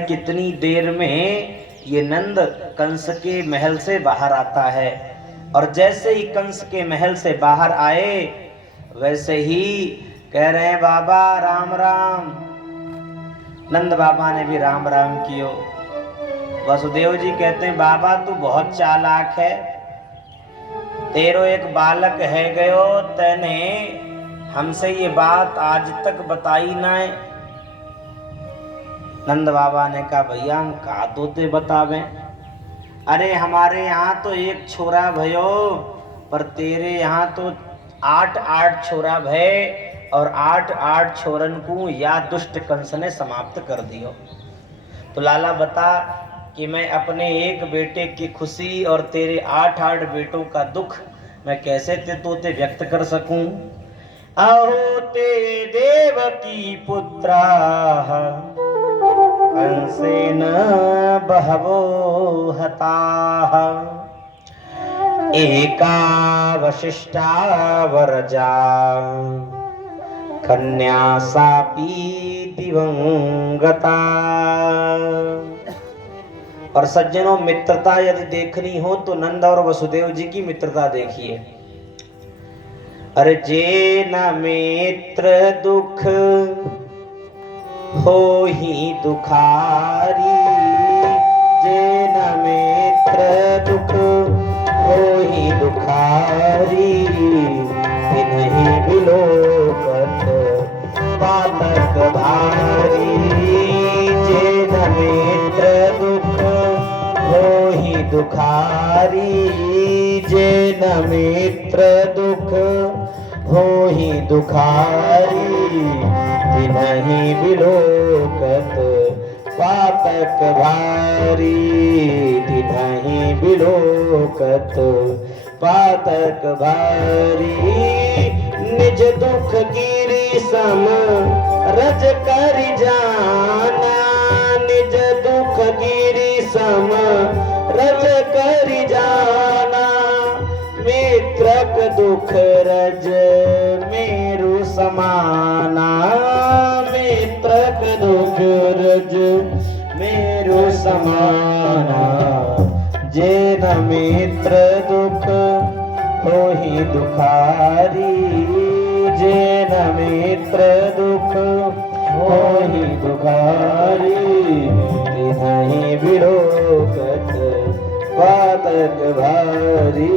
कितनी देर में ये नंद कंस के महल से बाहर आता है। और जैसे ही कंस के महल से बाहर आए वैसे ही कह रहे हैं बाबा राम राम। नंद बाबा ने भी राम राम कियो। वसुदेव जी कहते हैं बाबा तू बहुत चालाक है, तेरो एक बालक है गयो, तैने हमसे ये बात आज तक बताई ना है। नंद बाबा ने कहा भैया हम का तोते बतावे, अरे हमारे यहाँ तो एक छोरा भयो, पर तेरे यहाँ तो 8 छोरा भय, और 8 छोरन को या दुष्ट कंस ने समाप्त कर दियो। तो लाला बता कि मैं अपने एक बेटे की खुशी और तेरे 8 बेटों का दुख मैं कैसे तोते व्यक्त कर सकूं। अहो ते देवकी पुत्रा कंसेन बहवो हताः, एका वशिष्ठा वरजा कन्या सापी दिवंगता। और सज्जनों मित्रता यदि देखनी हो तो नंद और वसुदेव जी की मित्रता देखिए। अरे जे न मित्र दुख हो ही दुखारी, जे न मित्र दुख हो ही दुखारी, तिन्हि बिलोकत पातक भारी। जे न मित्र दुख हो ही दुखारी, जे न मित्र दुख हो ही दुखारी, तिन्हि बिलोकत पातक भारी, तिन्हि बिलोकत पातक भारी। निज दुख गिरि सम रज कर जाना, निज दुख गिरि सम रज कर जाना, मित्रक दुख रज मेरु समाना, मित्रक दुख रज मेरु समाना। जे न मित्र दुख हो ही दुखारी, जे न मित्र दुख हो ही दुखारी, तिन्हि बिलोकत पातक भारी,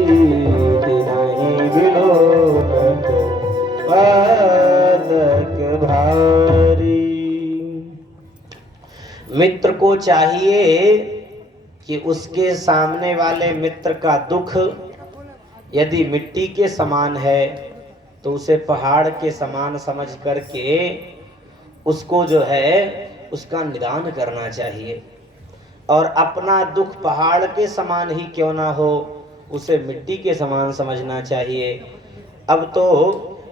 तिन्हि बिलोकत पातक भारी। मित्र को चाहिए कि उसके सामने वाले मित्र का दुख यदि मिट्टी के समान है तो उसे पहाड़ के समान समझ करके उसको जो है उसका निदान करना चाहिए। और अपना दुख पहाड़ के समान ही क्यों ना हो, उसे मिट्टी के समान समझना चाहिए। अब तो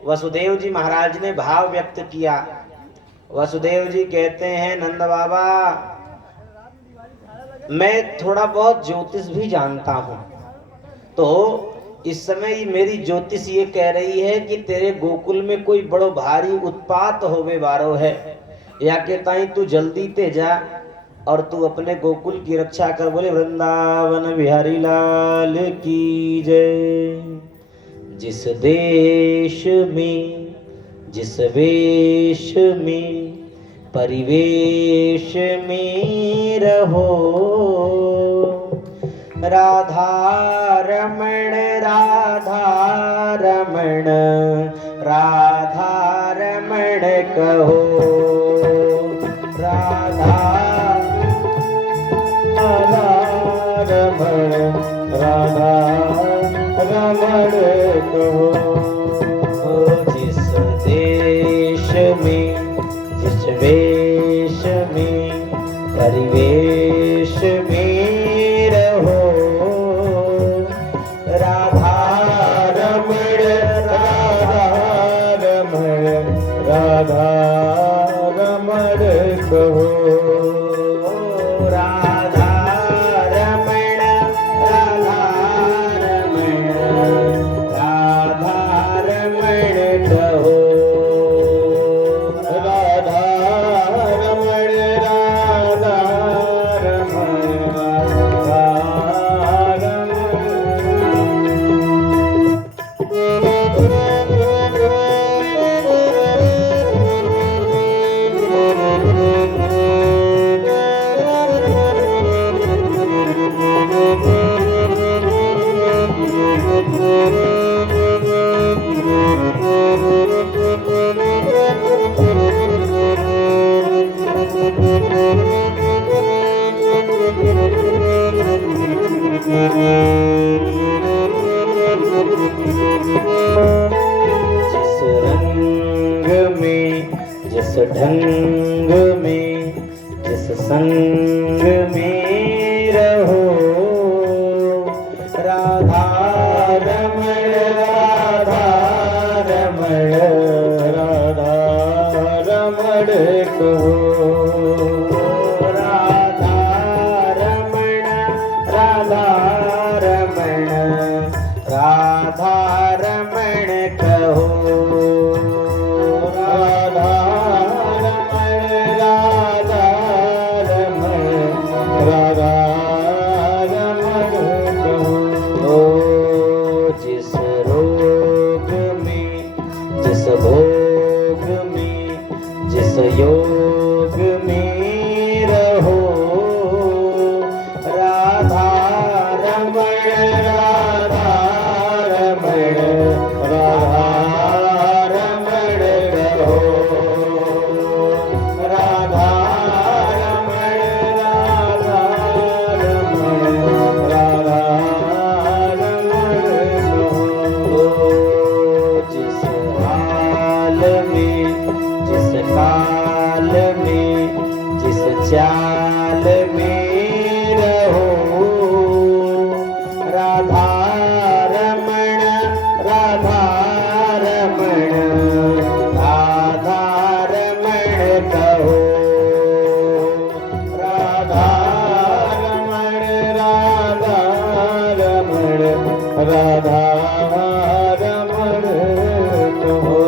वसुदेव जी महाराज ने भाव व्यक्त किया। वसुदेव जी कहते हैं नंद बाबा मैं थोड़ा बहुत ज्योतिष भी जानता हूं, तो इस समय मेरी ज्योतिष ये कह रही है कि तेरे गोकुल में कोई बड़ो भारी उत्पात होवे वारो है, या के ताई तू जल्दी ते जा और तू अपने गोकुल की रक्षा कर। बोले वृंदावन बिहारी लाल की जय। जिस देश में जिस वेश में परिवेश में रहो, राधा रमण राधा रमण राधा रमण कहो, राधा रमण राधा रमण कहो। जिस देश में जिस वेश में परिवेश में रहो, राधा रमण राधा रमण राधा रमण कहो, राधा रमण राधा रमण राधा रमण कहो, राधा रमण राधा संग में रहो राधा रमण राधा रमण राधा रमण कहो राधा रमण राधा रमण राधा रमण कहो राधा रमण राधा रमण राधा रमण कहो जिस रोग में जिस भोग में जिस योग में रहो राधा रमण राधा रमण राधा रमण रहो राधा रमण राधा रमण राधा रमण रहो जिस हाल में जिस काल में जिस चाल में रहो राधा रमण राधा रमण राधा रमण कहो राधा रमण राधा रमण राधा रमण कहो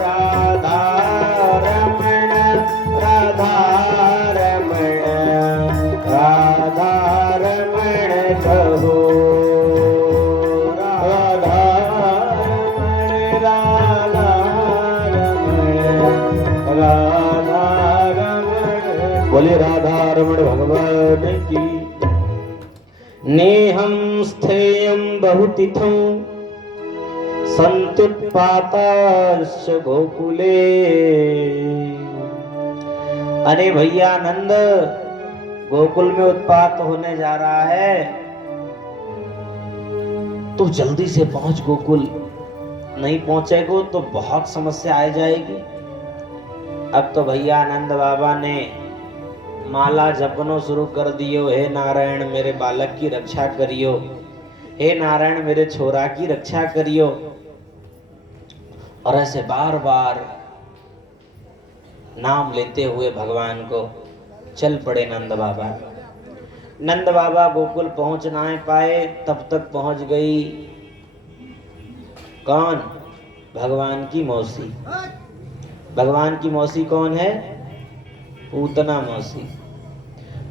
राधा रमण राधा रमण राधा रमण कहो राधा रमण राधा रमण राधा रमण बोले राधा रमण भगवान की नेहं स्थेयं बहुतिथं सन्तुत्पाताश्च गोकुले अरे भैया नंद गोकुल में उत्पात होने जा रहा है तू जल्दी से पहुंच गोकुल नहीं पहुंचेगो तो बहुत समस्या आ जाएगी। अब तो भैया नंद बाबा ने माला जपनो शुरू कर दियो हे नारायण मेरे बालक की रक्षा करियो हे नारायण मेरे छोरा की रक्षा करियो और ऐसे बार बार नाम लेते हुए भगवान को चल पड़े नंद बाबा। नंद बाबा गोकुल पहुंच ना पाए तब तक पहुंच गई कौन भगवान की मौसी। भगवान की मौसी कौन है पूतना मौसी।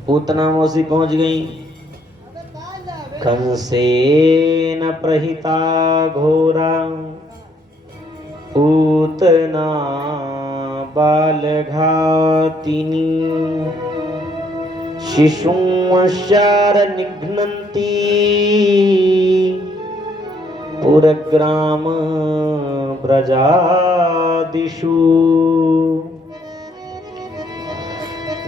पूतना मौसी पहुंच गई। कंसेन प्रहिता घोरा पूतना बालघातिनी शिशुंशार निघ्नन्ति पुरग्राम ब्रजादिषु।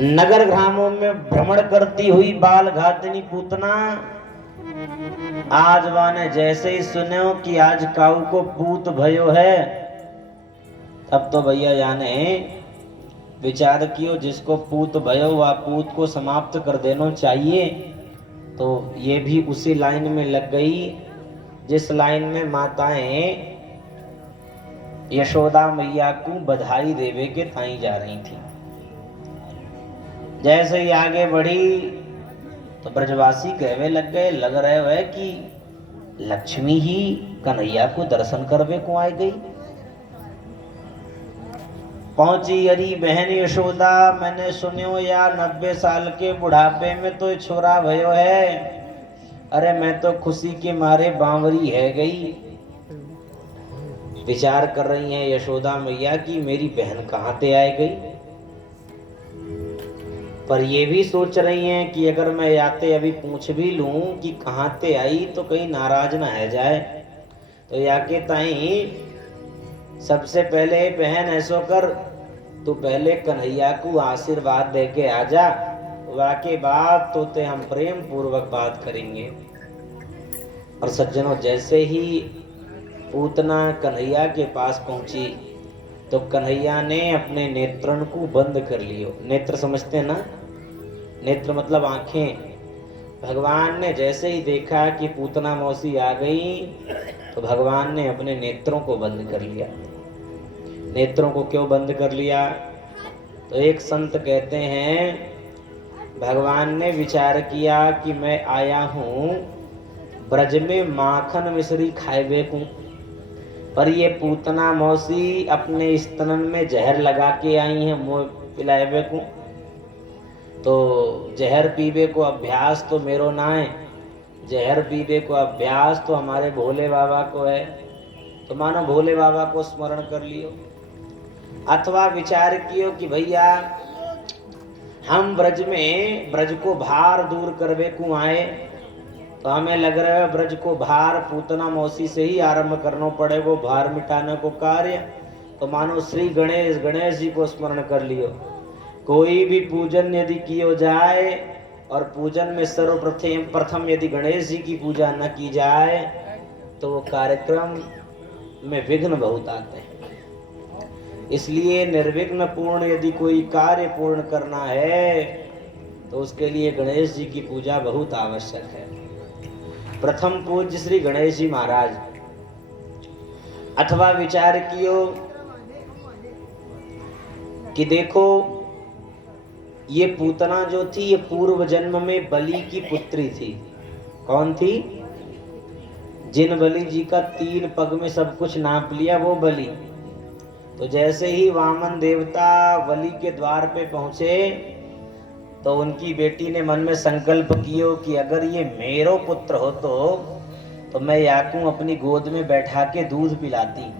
नगर ग्रामों में भ्रमण करती हुई बाल घातिनी पूतना आज वाने जैसे ही सुनो कि आज काऊ को पूत भयो है तब तो भैया जाने विचार कियो जिसको पूत भयो व पूत को समाप्त कर देना चाहिए। तो ये भी उसी लाइन में लग गई जिस लाइन में माताएं यशोदा मैया को बधाई देवे के ताई जा रही थी। जैसे ही आगे बढ़ी तो ब्रजवासी कहवे लग गए लग रहे हुए कि लक्ष्मी ही कन्हैया को दर्शन करवे को आ गई। पहुंची अरी बहन यशोदा मैंने सुनियो यार 90 साल के बुढ़ापे में तो छोरा भयो है। अरे मैं तो खुशी के मारे बावरी है गई। विचार कर रही हैं यशोदा मैया की मेरी बहन कहाँ से आ गई। पर ये भी सोच रही हैं कि अगर मैं याते अभी पूछ भी लूं कि कहाँ से आई तो कहीं नाराज ना है जाए। तो याके ताई सबसे पहले बहन ऐसो कर तू पहले कन्हैया को आशीर्वाद दे के आजा वाके बाद तो ते हम प्रेम पूर्वक बात करेंगे। और सज्जनों जैसे ही पूतना कन्हैया के पास पहुंची तो कन्हैया ने अपने नेत्रन को बंद कर लियो। नेत्र समझते हैं ना, नेत्र मतलब आंखें। भगवान ने जैसे ही देखा कि पूतना मौसी आ गई तो भगवान ने अपने नेत्रों को बंद कर लिया। नेत्रों को क्यों बंद कर लिया? तो एक संत कहते हैं भगवान ने विचार किया कि मैं आया हूँ ब्रज में माखन मिश्री खाए को, पर ये पूतना मौसी अपने स्तनन में जहर लगा के आई है मोह पिलाए को। तो जहर पीबे को अभ्यास तो मेरो ना है, जहर पीबे को अभ्यास तो हमारे भोले बाबा को है। तो मानो भोले बाबा को स्मरण कर लियो, अथवा विचार कियो कि भैया हम ब्रज में ब्रज को भार दूर करवे को आए, तो हमें लग रहा है ब्रज को भार पूतना मौसी से ही आरंभ करना पड़ेगा भार मिटाने को कार्य। तो मानो श्री गणेश जी को स्मरण कर लियो। कोई भी पूजन यदि कियो जाए और पूजन में सर्वप्रथम यदि गणेश जी की पूजा न की जाए तो वो कार्यक्रम में विघ्न बहुत आते हैं। इसलिए निर्विघ्न पूर्ण यदि कोई कार्य पूर्ण करना है तो उसके लिए गणेश जी की पूजा बहुत आवश्यक है। प्रथम पूज्य श्री गणेश जी महाराज। अथवा विचार कियो कि देखो ये पूतना जो थी ये पूर्व जन्म में बलि की पुत्री थी। कौन थी? जिन बलि जी का 3 पग में सब कुछ नाप लिया वो बलि। तो जैसे ही वामन देवता बलि के द्वार पे पहुंचे तो उनकी बेटी ने मन में संकल्प कियो कि अगर ये मेरो पुत्र हो तो मैं याकू अपनी गोद में बैठा के दूध पिलाती।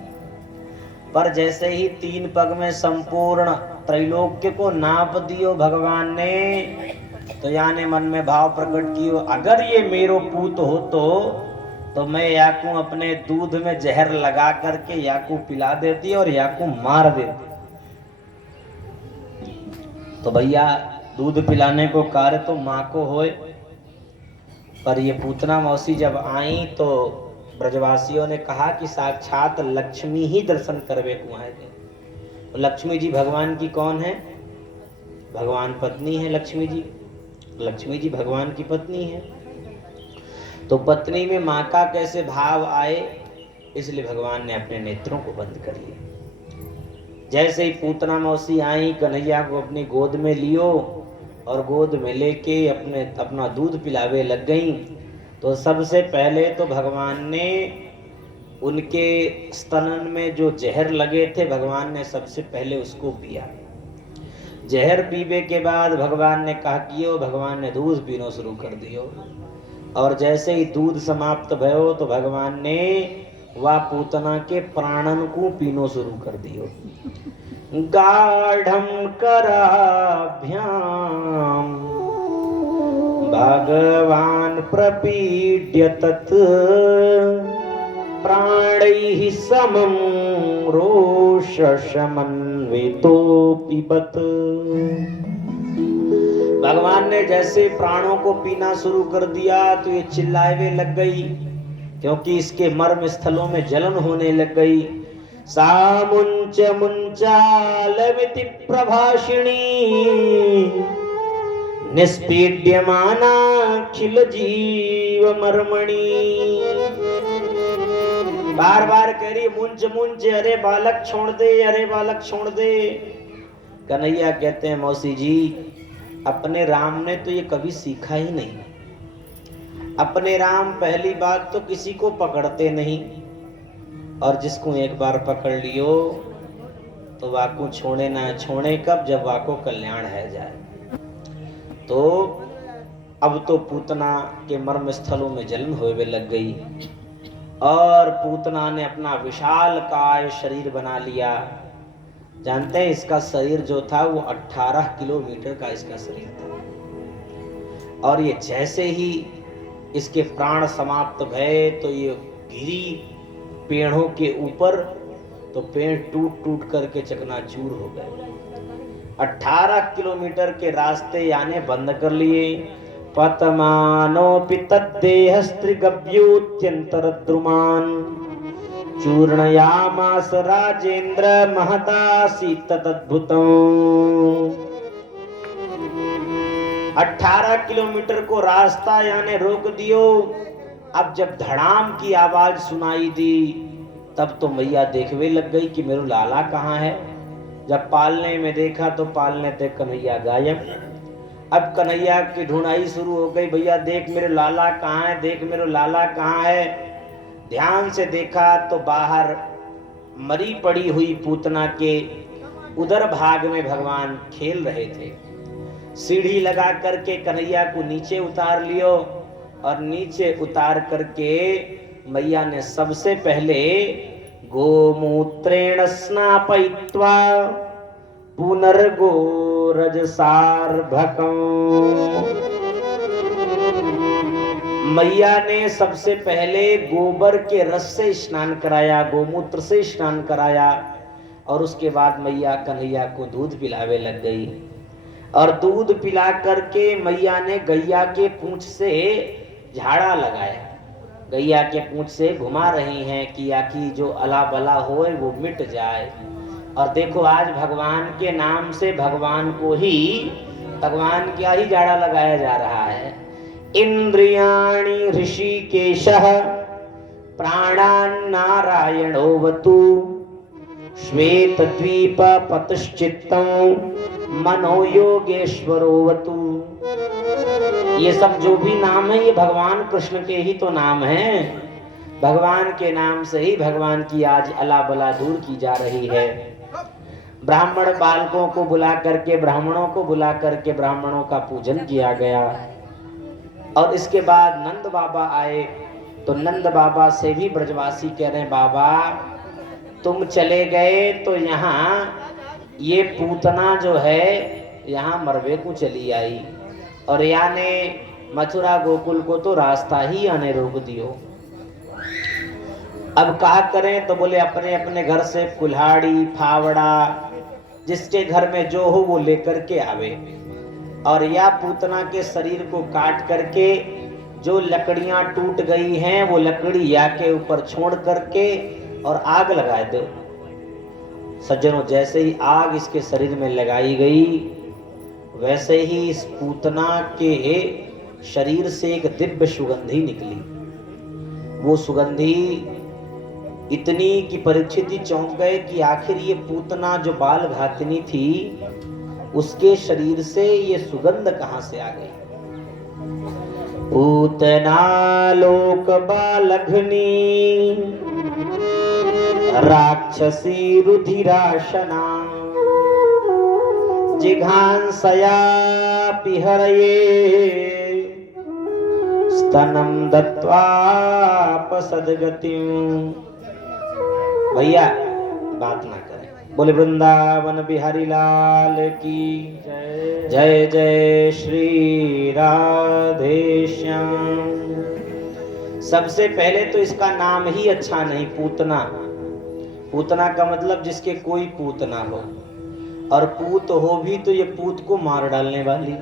पर जैसे ही 3 पग में संपूर्ण त्रैलोक्य को नाप दियो भगवान ने, तो याने मन में भाव प्रकट कियो अगर ये मेरो पूत हो तो मैं याकू अपने दूध में जहर लगा करके याकू पिला देती और याकू मार देती। तो भैया दूध पिलाने को कार्य तो माँ को होए, पर ये पूतना मौसी जब आई तो ब्रजवासियों ने कहा कि साक्षात लक्ष्मी ही दर्शन करवे को आए थे। तो लक्ष्मी जी भगवान की कौन है? भगवान पत्नी है लक्ष्मी जी। लक्ष्मी जी भगवान की पत्नी है। तो पत्नी में माँ का कैसे भाव आए, इसलिए भगवान ने अपने नेत्रों को बंद कर लिया। जैसे ही पूतना मौसी आई कन्हैया को अपनी गोद में लियो और गोद में लेके अपना दूध पिलावे लग गई। तो सबसे पहले तो भगवान ने उनके स्तनन में जो जहर लगे थे भगवान ने सबसे पहले उसको पिया। जहर पीबे के बाद भगवान ने कहा कियो, भगवान ने दूध पीना शुरू कर दियो। और जैसे ही दूध समाप्त भयो तो भगवान ने वह पूतना के प्राणन को पीनो शुरू कर दियो। गाढ़म कराभ्याम भगवान प्रपीड्य तत् प्राणैः समं रोष समन्वितो पिबत। भगवान ने जैसे प्राणों को पीना शुरू कर दिया तो ये चिल्लाए लग गई, क्योंकि इसके मर्म स्थलों में जलन होने लग गई। सामुंच मुंचालमिति प्रभाषिणी निष्पीड्यमाना खिल जीव मर्मणि। बार बार कह रही मुंच मुंच, अरे बालक छोड़ दे, अरे बालक छोड़ दे। कन्हैया कहते हैं मौसी जी अपने राम ने तो ये कभी सीखा ही नहीं। अपने राम पहली बात तो किसी को पकड़ते नहीं, और जिसको एक बार पकड़ लियो तो वाको छोड़े ना छोड़े कब, जब वाको कल्याण है जाए। तो अब तो पूतना के मर्म स्थलों में जलन होवे लग गई और पूतना ने अपना विशाल काय शरीर बना लिया। जानते हैं इसका शरीर जो था वो 18 किलोमीटर का इसका शरीर था। और ये जैसे ही इसके प्राण समाप्त भये तो ये गिरी पेड़ों के ऊपर, तो पेड़ टूट टूट करके चकनाचूर हो गए। 18 किलोमीटर के रास्ते यानी बंद कर लिए। पतमानोपि तद्देहस्त्रिगभ्योत्यंतर द्रुमान चूर्णयामास राजेंद्र महदासीत तद्भुतम्। 18 किलोमीटर को रास्ता यानी रोक दियो। अब जब धड़ाम की आवाज सुनाई दी तब तो मैया देखने लग गई कि मेरा लाला कहाँ है। जब पालने में देखा तो पालने देख कन्हैया गायब। अब कन्हैया की ढूंढाई शुरू हो गई, भैया देख मेरे लाला कहाँ है, देख मेरे लाला कहाँ है। ध्यान से देखा तो बाहर मरी पड़ी हुई पूतना के उधर भाग में भगवान खेल रहे थे। सीढ़ी लगा करके कन्हैया को नीचे उतार लियो और नीचे उतार करके मैया ने सबसे पहले गोमूत्रेण स्नापयित्वा पुनर्गोरजसार्भकम्। मैया ने सबसे पहले गोबर के रस से स्नान कराया, गोमूत्र से स्नान कराया और उसके बाद मैया कन्हैया को दूध पिलावे लग गई। और दूध पिला करके मैया ने गैया के पूंछ से झाड़ा लगाया, गैया के पूंछ से घुमा रही हैं कि आखी जो अला बला होए वो मिट जाए। और देखो आज भगवान के नाम से भगवान क्या ही झाड़ा लगाया जा रहा है। इंद्रियाणि ऋषिकेशः प्राणान् नारायणोऽवतु श्वेतद्वीप पतश्चित्तं मनो योगेश्वरोऽवतु। ये सब जो भी नाम है ये भगवान कृष्ण के ही तो नाम हैं। भगवान के नाम से ही भगवान की आज अला बला दूर की जा रही है। ब्राह्मण बालकों को बुला करके ब्राह्मणों को बुला करके ब्राह्मणों का पूजन किया गया। और इसके बाद नंद बाबा आए तो नंद बाबा से भी ब्रजवासी कह रहे हैं, बाबा तुम चले गए तो यहाँ ये पूतना जो है यहाँ मरवे को चली आई और याने मथुरा गोकुल को तो रास्ता ही आने रोक दियो। अब क्या करें तो बोले अपने अपने घर से कुल्हाड़ी फावड़ा जिसके घर में जो हो वो लेकर के आवे और या पूतना के शरीर को काट करके जो लकड़ियां टूट गई हैं वो लकड़ी या के ऊपर छोड़ करके और आग लगा दो। सज्जनों, जैसे ही आग इसके शरीर में लगाई गई वैसे ही इस पूतना के शरीर से एक दिव्य सुगंधी निकली। वो सुगंधी इतनी कि परीक्षित ही चौंक गए कि आखिर ये पूतना जो बाल घातनी थी उसके शरीर से ये सुगंध कहां से आ गई। पूतना लोक बालघनी राक्षसी रुधिराशना जिघांसया पिहरये स्तनम दत्वा पसदगतिम्। भैया बात ना करें। बोले वृंदावन बिहारी लाल की जय। जय जय श्री राधे श्याम। सबसे पहले तो इसका नाम ही अच्छा नहीं, पूतना। पूतना का मतलब जिसके कोई पूत ना हो, और पूत हो भी तो ये पूत को मार डालने वाली।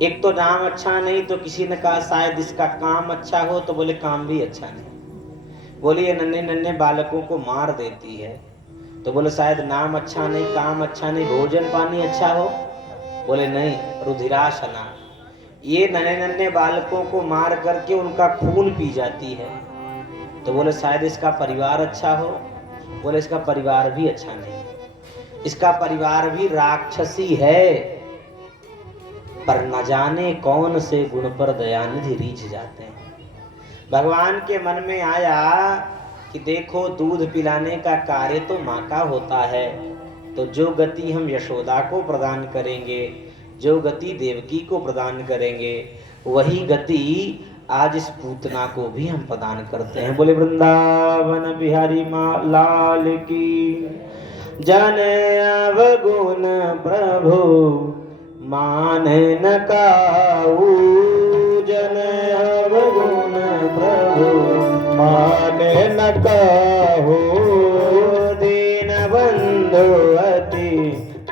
एक तो नाम अच्छा नहीं तो किसी ने कहा शायद इसका काम अच्छा हो, तो बोले काम भी अच्छा नहीं। बोले ये नन्हे नन्हे बालकों को मार देती है, तो बोले शायद नाम अच्छा नहीं काम अच्छा नहीं, भोजन पानी अच्छा हो। बोले नहीं, रुधिराशना, ये नन्हे नन्हे बालकों को मार करके उनका खून पी जाती है। तो बोले शायद इसका परिवार अच्छा हो। बोले इसका परिवार भी अच्छा नहीं, इसका परिवार भी राक्षसी है। पर न जाने कौन से गुण पर दयानिधि रीझ जाते हैं। भगवान के मन में आया कि देखो दूध पिलाने का कार्य तो माँ का होता है, तो जो गति हम यशोदा को प्रदान करेंगे, जो गति देवकी को प्रदान करेंगे, वही गति आज इस पूतना को भी हम प्रदान करते हैं। बोले वृंदावन बिहारी लाल की। जन अवगुण प्रभु मान न काऊ, जन अवगुण प्रभु मान न काहू, दीन बंधु अति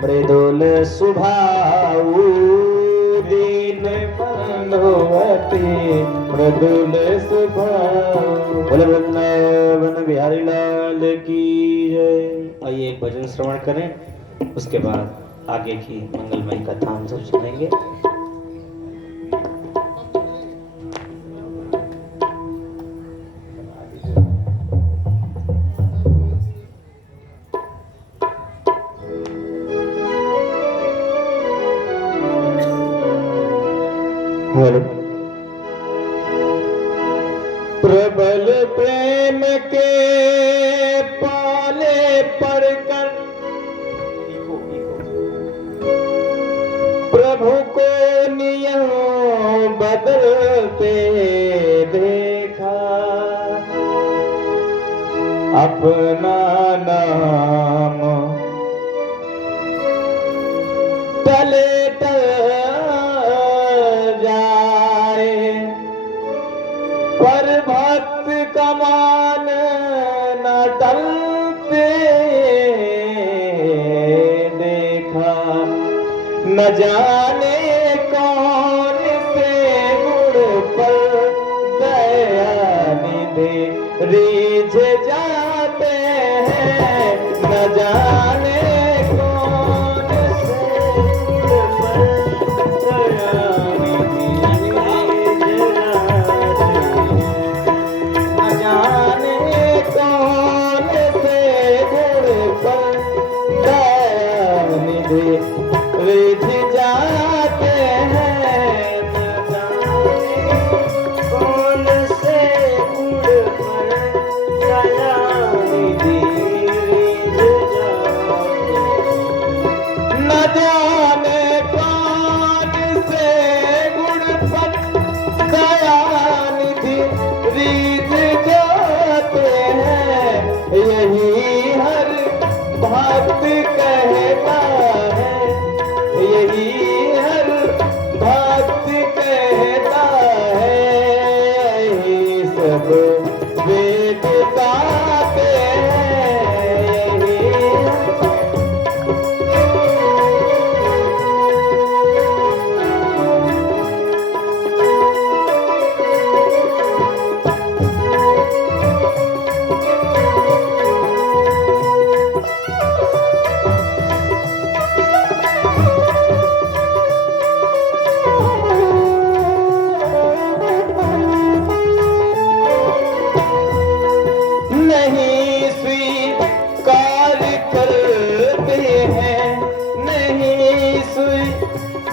मृदुल स्वभाऊ, दीन बंधु अति मृदुल स्वभाऊ। बोले वृंदावन बिहारी बिहारी लाल की जय। आइए एक भजन श्रवण करें, उसके बाद आगे की मंगलमयी कथा हम सब सुनेंगे। प्रबल प्रेम के पाले पड़कर प्रभु को नियम बदलते देखा, अपना नाम तले पर भक्त कमान न टलते देखा। न जाने कौन से गुण पर दया निधि रीझ जाते हैं। न जाने कौन से गुण पर दया रिझ जाते हैं। न जाने कौन से गुण पर दया निधि रिझ जाते हैं। न जाने कौन से गुण पर दया निधि रिझ जाते हैं। यही हर भक्त कहता है, यही हर भक्त कहता है। यही सब वेद गाते हैं, यही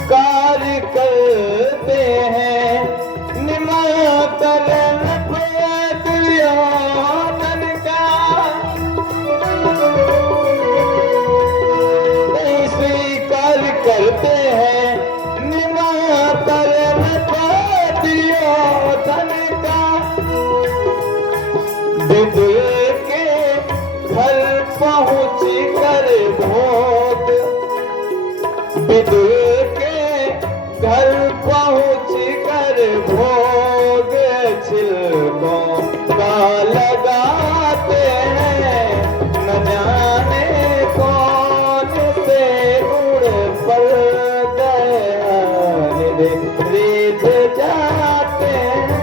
कार्य करते हैं। निमंत्रण दुर्योधन का नहीं स्वीकार करते हैं। निमंत्रण दुर्योधन का विदुर के घर पहुँच कर भोग, विदुर घर पहुँच कर भोग छिलकों का लगाते हैं। न जाने कौन से गुण पर दया निधि रिझ जाते हैं।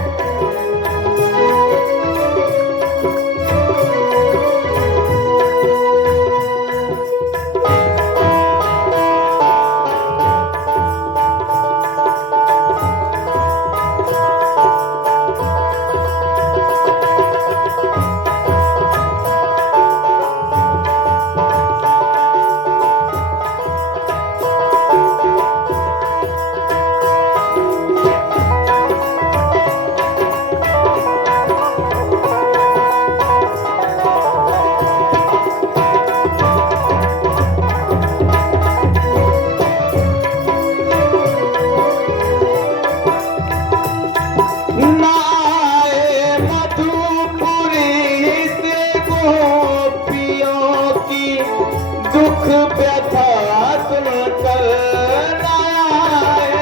दुख व्यथा सुनकर आए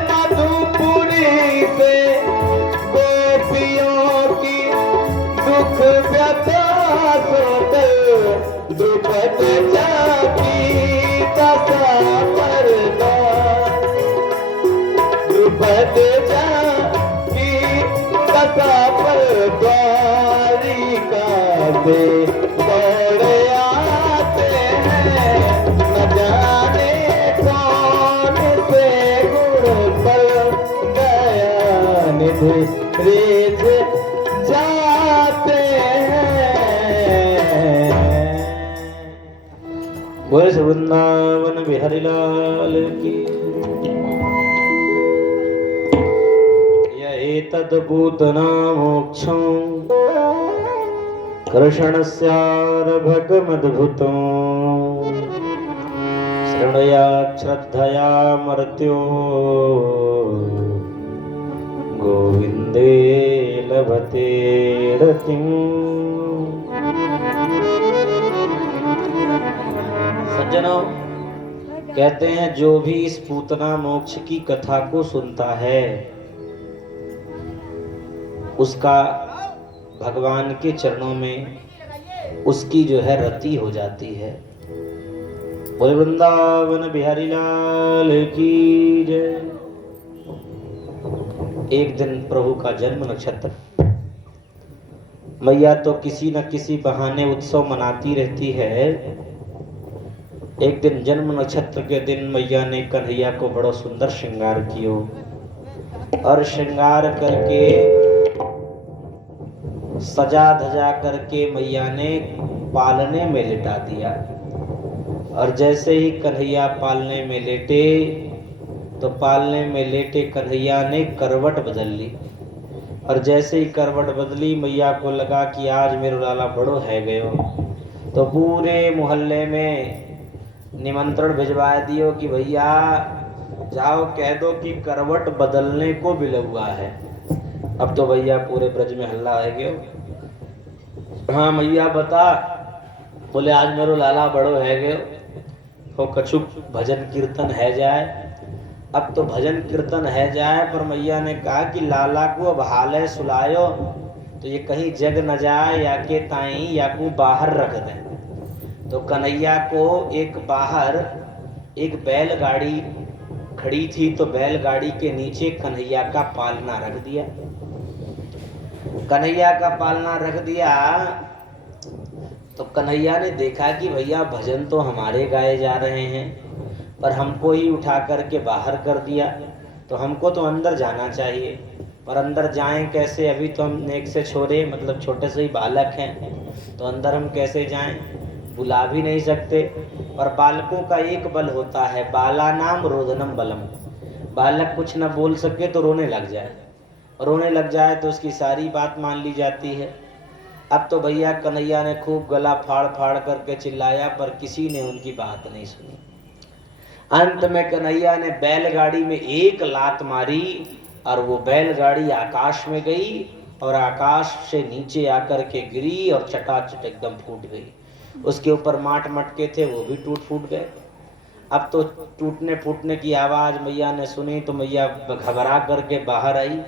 मधुपुरी से गोपियों की दुख व्यथा सुनकर द्रुपद जाकी दशा पर द्रुपद जाकी दशा पर द्वारिका निधि दौड़ आते हैं, न जाने कौन से गुण पर गया निधि रिझ जाते हैं। बोले वृंदावन बिहारी लाल की। एतद्भूतना मोक्षं कृष्णस्यार्भकमद्भुतं शृणुयात् श्रद्धया मर्त्यो गोविन्दे लभते रतिम्। सज्जनों, कहते हैं जो भी इस पूतना मोक्ष की कथा को सुनता है उसका भगवान के चरणों में उसकी जो है रति हो जाती है। बोले वृंदावन बिहारी लाल की जय। एक दिन प्रभु का जन्म नक्षत्र, मैया तो किसी न किसी बहाने उत्सव मनाती रहती है। एक दिन जन्म नक्षत्र के दिन मैया ने कन्हैया को बड़ा सुंदर श्रृंगार कियो और श्रृंगार करके सजा धजा करके मैया ने पालने में लिटा दिया। और जैसे ही कन्हैया पालने में लेटे तो पालने में लेटे कन्हैया ने करवट बदल ली। और जैसे ही करवट बदली मैया को लगा कि आज मेरा लाला बड़ो है गयो, तो पूरे मोहल्ले में निमंत्रण भिजवा दियो कि भैया जाओ कह दो कि करवट बदलने को मिला हुआ है। अब तो भैया पूरे ब्रज में हल्ला है गयो। हाँ मैया बता। बोले आज मेरो लाला बड़ो है गयो, हो कछु भजन कीर्तन है जाए। अब तो भजन कीर्तन है जाए, पर मैया ने कहा कि लाला को अब हाले सुलायो तो ये कहीं जग न जाए, या के ताई या को बाहर रख दें। तो कन्हैया को एक बाहर एक बैलगाड़ी खड़ी थी, तो बैलगाड़ी के नीचे कन्हैया का पालना रख दिया। कन्हैया का पालना रख दिया तो कन्हैया ने देखा कि भैया भजन तो हमारे गाए जा रहे हैं, पर हमको ही उठा करके बाहर कर दिया, तो हमको तो अंदर जाना चाहिए। पर अंदर जाएं कैसे? अभी तो हम नेक से छोरे मतलब छोटे से ही बालक हैं, तो अंदर हम कैसे जाएं? बुला भी नहीं सकते। और बालकों का एक बल होता है, बाला नाम रोदनम बलम। बालक कुछ न बोल सके तो रोने लग जाए, रोने लग जाए तो उसकी सारी बात मान ली जाती है। अब तो भैया कन्हैया ने खूब गला फाड़ फाड़ करके चिल्लाया, पर किसी ने उनकी बात नहीं सुनी। अंत में कन्हैया ने बैलगाड़ी में एक लात मारी और वो बैलगाड़ी आकाश में गई और आकाश से नीचे आकर के गिरी और चटाचट एकदम फूट गई। उसके ऊपर माट मटके थे, वो भी टूट फूट गए। अब तो टूटने फूटने की आवाज़ मैया ने सुनी तो मैया घबरा करके बाहर आई।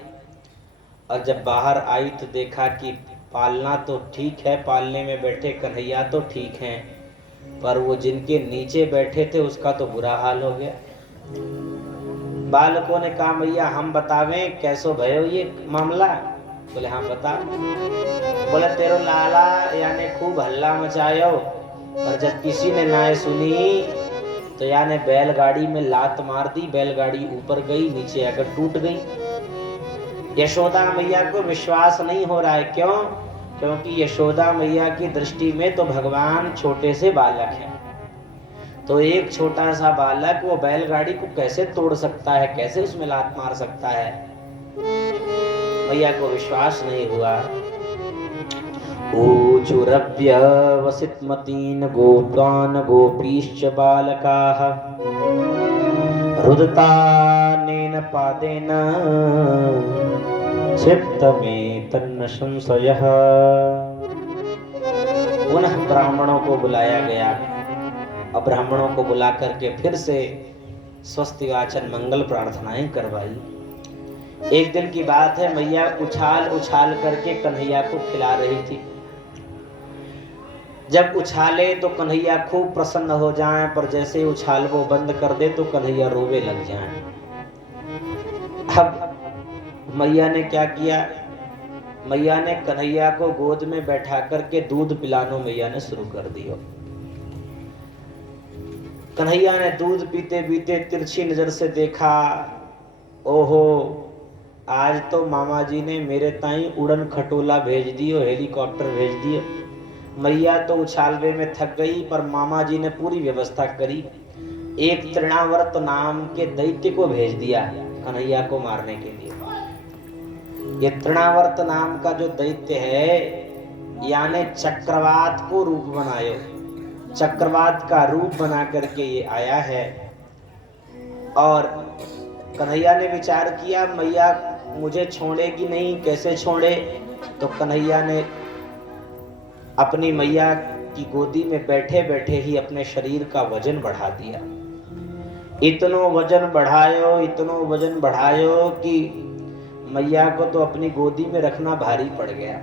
और जब बाहर आई तो देखा कि पालना तो ठीक है, पालने में बैठे कन्हैया तो ठीक हैं, पर वो जिनके नीचे बैठे थे उसका तो बुरा हाल हो गया। बालकों ने कहा मैया हम बतावें कैसो भयो ये मामला? बोले हाँ बता। बोले तेरो लाला याने खूब हल्ला मचायो, और जब किसी ने ना सुनी तो याने बैलगाड़ी में लात मार दी, बैलगाड़ी ऊपर गई, नीचे आकर टूट गई। यशोदा मैया को विश्वास नहीं हो रहा है। क्यों? क्योंकि यशोदा मैया की दृष्टि में तो भगवान छोटे से बालक हैं। तो एक छोटा सा बालक वो बैलगाड़ी को कैसे तोड़ सकता है, कैसे उसमें लात मार सकता है? मैया को विश्वास नहीं हुआ। ऊचुरप्य वसितमतीन गोपान गोपीश्च बालकाः रुदतानेन पादेन क्षिप्तमे तन्न संशयः। पुनः ब्राह्मणों को बुलाया गया और ब्राह्मणों को बुला करके फिर से स्वस्ति वाचन मंगल प्रार्थनाएं करवाई। एक दिन की बात है, मैया उछाल उछाल करके कन्हैया को खिला रही थी। जब उछाले तो कन्हैया खूब प्रसन्न हो जाएं, पर जैसे उछाल वो बंद कर दे तो कन्हैया रोवे लग जाएं। अब मैया ने क्या किया, मैया ने कन्हैया को गोद में बैठा करके दूध पिलानो मैया ने शुरू कर दिया। कन्हैया ने दूध पीते पीते तिरछी नजर से देखा, ओहो आज तो मामा जी ने मेरे ताई उड़न खटोला भेज दियो, हेलीकॉप्टर भेज दियो। मैया तो उछालवे में थक गई, पर मामा जी ने पूरी व्यवस्था करी। एक तृणावर्त नाम के दैत्य को भेज दिया कन्हैया को मारने के लिए। ये तृणावर्त नाम का जो दैत्य है, यानी चक्रवात को रूप बनायो, चक्रवात का रूप बना करके ये आया है। और कन्हैया ने विचार किया मैया मुझे छोड़ेगी नहीं, कैसे छोड़े। तो कन्हैया ने अपनी मैया की गोदी में बैठे बैठे ही अपने शरीर का वजन बढ़ा दिया। इतनो वजन बढ़ायो, इतनो वजन बढ़ायो कि मैया को तो अपनी गोदी में रखना भारी पड़ गया।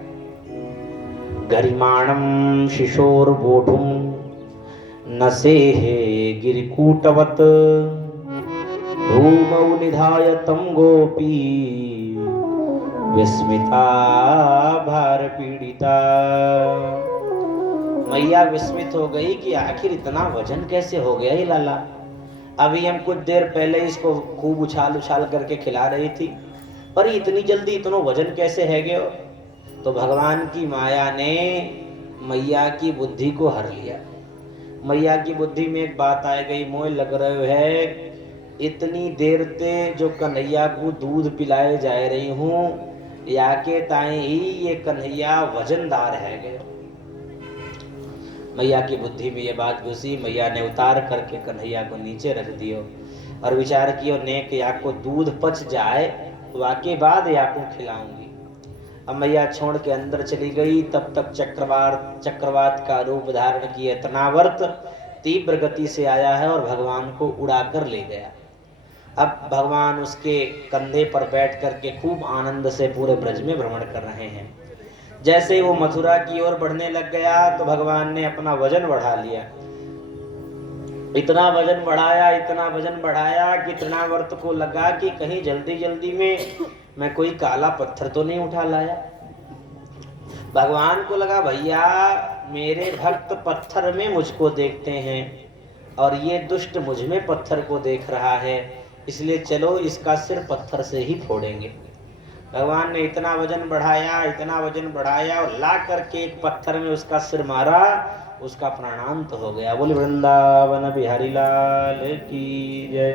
गरिमाणम शिशोर बोढुम नसेहे गिरिकूटवत भूमौ निधाय तम गोपी विस्मिता भार पीड़िता। मैया विस्मित हो गई कि आखिर इतना वजन कैसे हो गया ये लाला। अभी हम कुछ देर पहले इसको खूब उछाल उछाल करके खिला रही थी, पर इतनी जल्दी इतना वजन कैसे है गयो। तो भगवान की माया ने मैया की बुद्धि को हर लिया। मैया की बुद्धि में एक बात आ गई, मोह लग रहे है इतनी देर ते जो कन्हैया को दूध पिलाए जा रही हूँ, या के ताए ही ये कन्हैया वजनदार है गए। मैया की बुद्धि में ये बात घुसी। मैया ने उतार करके कन्हैया को नीचे रख दियो और विचार कियो नेक या को दूध पच जाए वाके बाद या को खिलाऊंगी। अब मैया छोड़ के अंदर चली गई। तब तक चक्रवात का रूप धारण किए तृणावर्त तीव्र गति से आया है और भगवान को उड़ा कर ले गया। अब भगवान उसके कंधे पर बैठ करके खूब आनंद से पूरे ब्रज में भ्रमण कर रहे हैं। जैसे वो मथुरा की ओर बढ़ने लग गया तो भगवान ने अपना वजन बढ़ा लिया। इतना वजन बढ़ाया कि तृणावर्त को लगा कि कहीं जल्दी जल्दी में मैं कोई काला पत्थर तो नहीं उठा लाया। भगवान को लगा भैया मेरे भक्त पत्थर में मुझको देखते हैं और ये दुष्ट मुझ में पत्थर को देख रहा है, इसलिए चलो इसका सिर पत्थर से ही फोड़ेंगे। भगवान ने इतना वजन बढ़ाया और ला करके एक पत्थर में उसका सिर मारा, उसका प्राणांत हो गया। बोले वृंदावन बिहारी लाल की जय।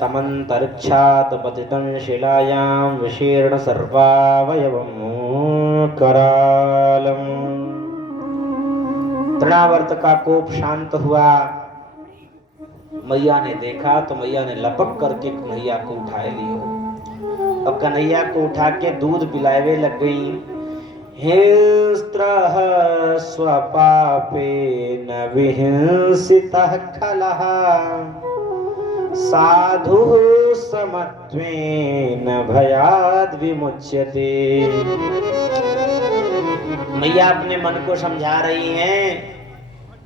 तमंतरिक्षात् पतितं शिलायां विशीर्ण सर्वावयवं करालम। तृणावर्त का कोप शांत हुआ। मैया ने देखा तो मैया ने लपक करके कन्हैया को उठा लियो और कन्हैया को उठा के दूध पिलावे लग गई। हिंस्त्रः स्वपापेन विहिंसितः खलः साधुः समत्वेन भयाद् विमुच्यते। मैया अपने मन को समझा रही हैं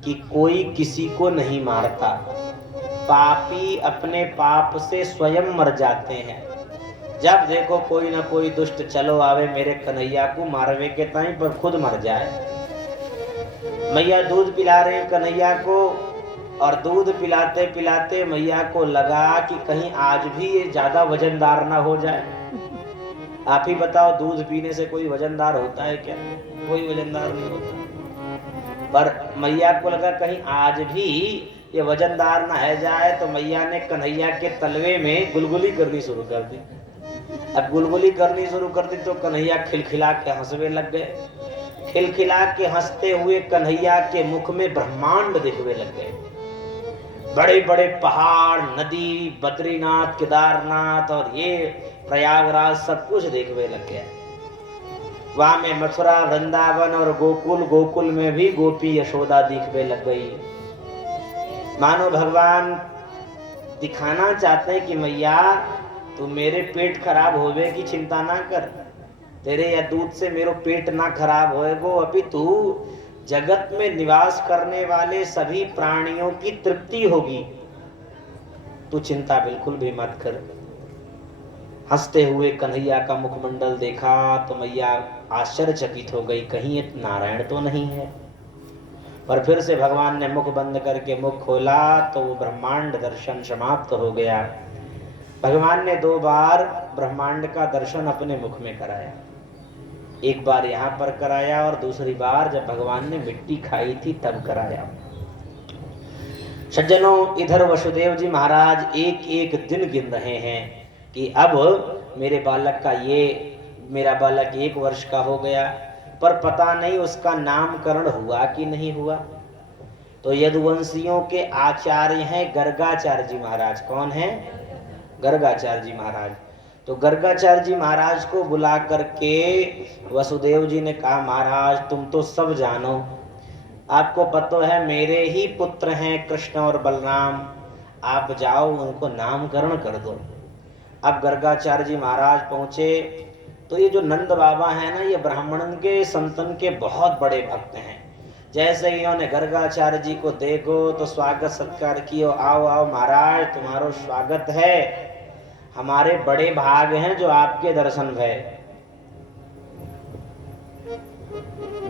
कि कोई किसी को नहीं मारता, पापी अपने पाप से स्वयं मर जाते हैं। जब देखो कोई ना कोई दुष्ट चलो आवे मेरे कन्हैया को मारवे के टाइम पर खुद मर जाए। मैया दूध पिला रहे कन्हैया को और दूध पिलाते पिलाते मैया को लगा कि कहीं आज भी ये ज्यादा वजनदार ना हो जाए। आप ही बताओ दूध पीने से कोई वजनदार होता है क्या? कोई वजनदार नहीं होता। पर मैया को लगा कहीं आज भी ये वजनदार ना है जाए, तो मैया ने कन्हैया के तलवे में गुलगुली करनी शुरू कर दी। अब गुलगुली करनी शुरू कर दी तो कन्हैया खिलखिला के हंसने लग गए। खिलखिला के हंसते हुए कन्हैया के मुख में ब्रह्मांड दिखने लग गए। बड़े बड़े पहाड़, नदी, बद्रीनाथ, केदारनाथ और ये प्रयागराज सब कुछ देखने लग गया। वहां में मथुरा, वृंदावन और गोकुल में भी गोपी यशोदा दिखने लग गई। मानो भगवान दिखाना चाहते हैं कि मैया तू मेरे पेट खराब होवे की चिंता ना कर, तेरे या दूध से मेरो पेट ना खराब होएगो, अभी तू जगत में निवास करने वाले सभी प्राणियों की तृप्ति होगी, तू चिंता बिल्कुल भी मत कर। हंसते हुए कन्हैया का मुखमंडल देखा तो मैया आश्चर्यचकित हो गई, कहीं ये नारायण तो नहीं है। पर फिर से भगवान ने मुख बंद करके मुख खोला तो वो ब्रह्मांड दर्शन समाप्त हो गया। भगवान ने 2 बार ब्रह्मांड का दर्शन अपने मुख में कराया, एक बार यहाँ पर कराया और दूसरी बार जब भगवान ने मिट्टी खाई थी तब कराया। सज्जनों, इधर वसुदेव जी महाराज एक एक दिन गिन रहे हैं कि अब मेरे बालक का मेरा बालक 1 वर्ष का हो गया, पर पता नहीं उसका नामकरण हुआ कि नहीं हुआ। तो यदुवंशियों के आचार्य हैं गर्गाचार्य जी महाराज। कौन है? गर्गाचार्य जी महाराज। तो गर्गाचार्य जी महाराज को बुला करके वसुदेव जी ने कहा, महाराज तुम तो सब जानो, आपको पता है मेरे ही पुत्र हैं कृष्ण और बलराम, आप जाओ उनको नामकरण कर दो। अब गर्गाचार्य जी महाराज पहुंचे तो ये जो नंद बाबा हैं ना, ये ब्राह्मणन के संतन के बहुत बड़े भक्त हैं। जैसे इन्होंने गर्गाचार्य जी को देखो तो स्वागत सत्कार किया, आओ आओ महाराज तुम्हारा स्वागत है, हमारे बड़े भाग हैं जो आपके दर्शन भय।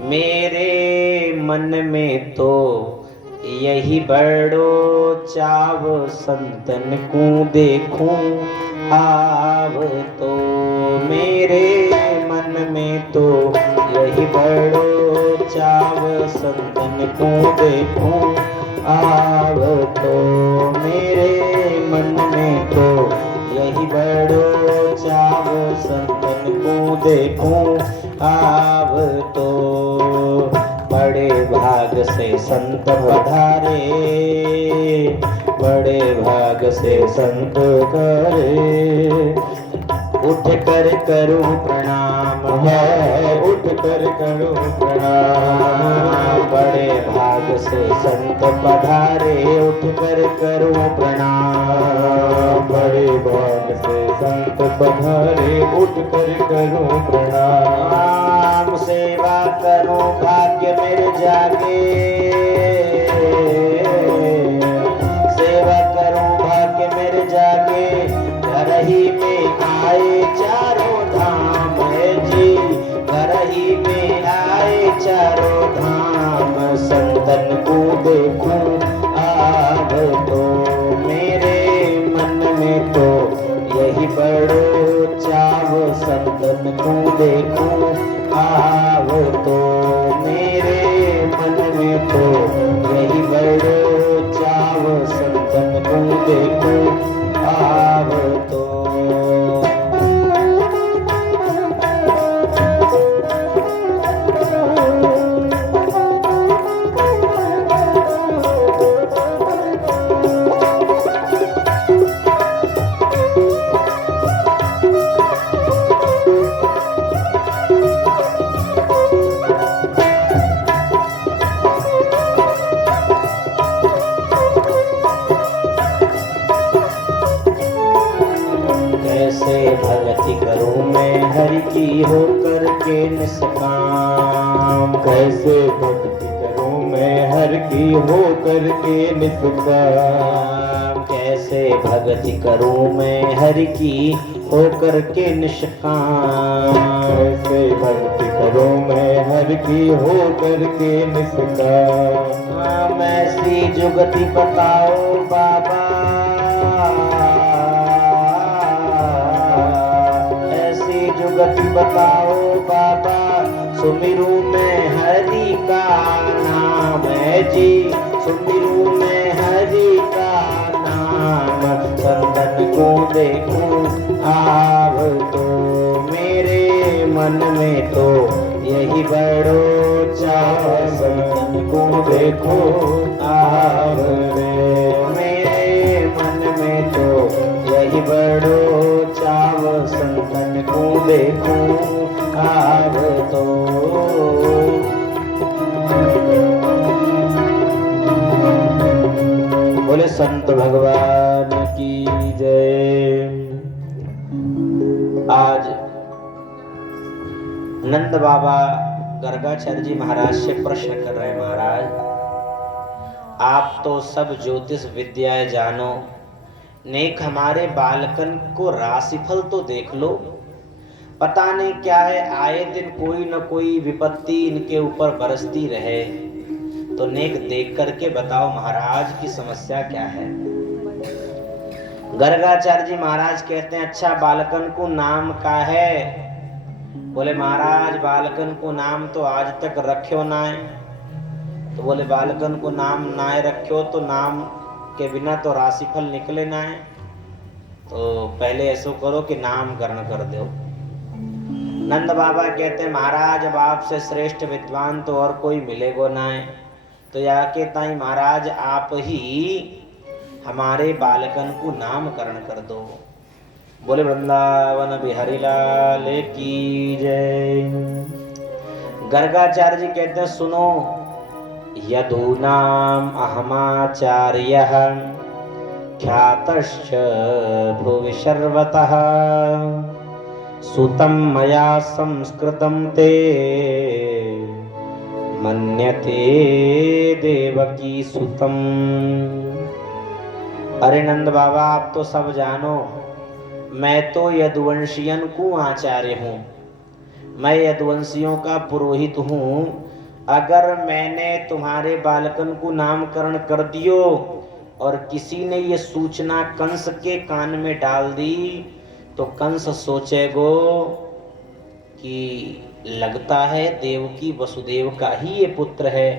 मेरे मन में तो यही बड़ो चाव संतन को देखूं आव, तो मेरे मन में तो यही बड़ो चाव संतन को देखूं आव, तो मेरे मन में तो यही बड़ो चाव संतन को देखूं आव, तो बड़े भाग से संत पधारे, बड़े भाग से संत करे, उठ कर करूं प्रणाम है, उठ कर करूं प्रणाम, बड़े भाग से संत पधारे, उठ कर करूं प्रणाम, बड़े भाग से संत पधारे, उठ कर करूं प्रणाम, सेवा करूं भाग्य मेरे जागे, सेवा करूं भाग्य मेरे जागे, घर ही में आए चारों धाम है जी, घर ही में आए चारों धाम, संतन को देखूं आब, तो मेरे मन में तो यही बड़ो चाव संतन को देखूं आब, तो मेरे मन में तो यही बड़ो चाव संतन को देखूं आब, तो की हो करके निष्काम, कैसे भक्ति करूं मैं हर की हो करके निष्काम, कैसे भक्ति करूं मैं हर की हो करके निष्काम, कैसे भक्ति करूं मैं हर की हो करके निष्काम, ऐसी जुगति बताओ बाबा, जुगति बताओ बाबा, सुमिरू में हरि का नाम है जी, सुमिरू में हरि का नाम, संतन को देखूं आव, तो मेरे मन में तो यही बड़ो चाव संतन को देखूं आव, मेरे मन में तो यही बड़ो चाव संतन को देखूं आब, तो बोले संत भगवान की जय। आज नंद बाबा गर्गाचार्य जी महाराज से प्रश्न कर रहे हैं, महाराज आप तो सब ज्योतिष विद्याएं जानो, नेक हमारे बालकन को राशिफल तो देख लो, पता नहीं क्या है, आए दिन कोई न कोई विपत्ति इनके ऊपर बरसती रहे। तो नेक देख करके बताओ महाराज की समस्या क्या है। गर्गाचार्य जी महाराज कहते हैं अच्छा बालकन को नाम का है। बोले महाराज बालकन को नाम तो आज तक रख्यो ना है। तो बोले बालकन को नाम ना रख्यो तो नाम के बिना तो राशिफल निकले ना है। तो पहले ऐसा करो कि नामकरण कर दो। नंद बाबा कहते हैं महाराज अब आपसे श्रेष्ठ विद्वान तो और कोई मिलेगो ना है। तो या के ताई महाराज आप ही हमारे बालकन को नामकरण कर दो। बोले वृंदावन बिहारी लाल की जय। गर्गाचार्य जी कहते हैं सुनो, यदूनाम अहमाचार्यः ख्यातश्च भुवि सर्वतः सुतं मया संस्कृतं ते मन्यते देवकी सुतम। अरे नंद बाबा आप तो सब जानो, मैं तो यदुवंशियन को आचार्य हूँ, मैं यदुवंशियों का पुरोहित हूँ। अगर मैंने तुम्हारे बालकन को नामकरण कर दियो और किसी ने ये सूचना कंस के कान में डाल दी तो कंस सोचेगो कि लगता है देवकी वसुदेव का ही ये पुत्र है।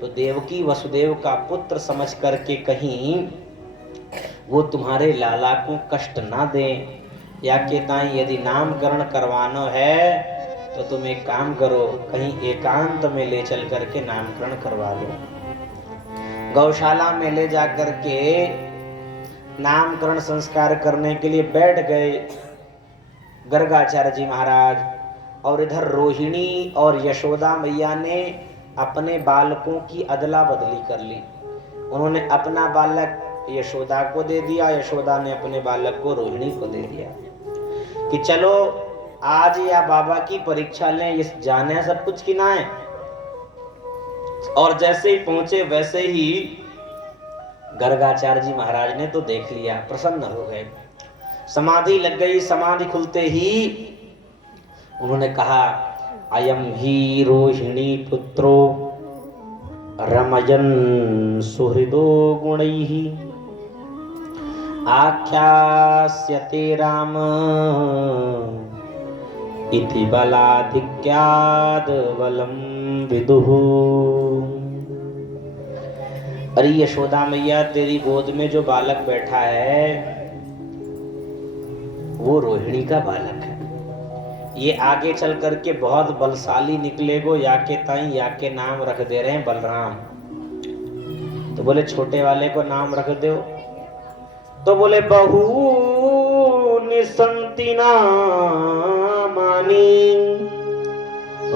तो देवकी वसुदेव का पुत्र समझ करके कहीं वो तुम्हारे लाला को कष्ट ना दें। या कहता है यदि नामकरण करवाना है तो तुम एक काम करो, कहीं एकांत में ले चल करके नामकरण करवा लो। गौशाला में ले जा करके नामकरण संस्कार करने के लिए बैठ गए गर्गाचार्य जी महाराज। और इधर रोहिणी और यशोदा मैया ने अपने बालकों की अदला बदली कर ली। उन्होंने अपना बालक यशोदा को दे दिया, यशोदा ने अपने बालक को रोहिणी को दे दिया कि चलो आज या बाबा की परीक्षा लें, इस जाने सब कुछ की ना है। और जैसे ही पहुंचे वैसे ही गर्गाचार्य जी महाराज ने तो देख लिया, प्रसन्न हो गए, समाधि लग गई। समाधि खुलते ही उन्होंने कहा अयम ही रोहिणी पुत्रो रमयन् सुहृदो गुणैः आख्यास्यते राम इति बलाधिक्याद् बलं विदुः। अरे यशोदा मैया तेरी गोद में जो बालक बैठा है वो रोहिणी का बालक है। ये आगे चल करके बहुत बलशाली निकलेगो। या के ताई या के नाम रख दे रहे हैं बलराम। तो बोले छोटे वाले को नाम रख दो। तो बोले बहूनि सन्ति नामानि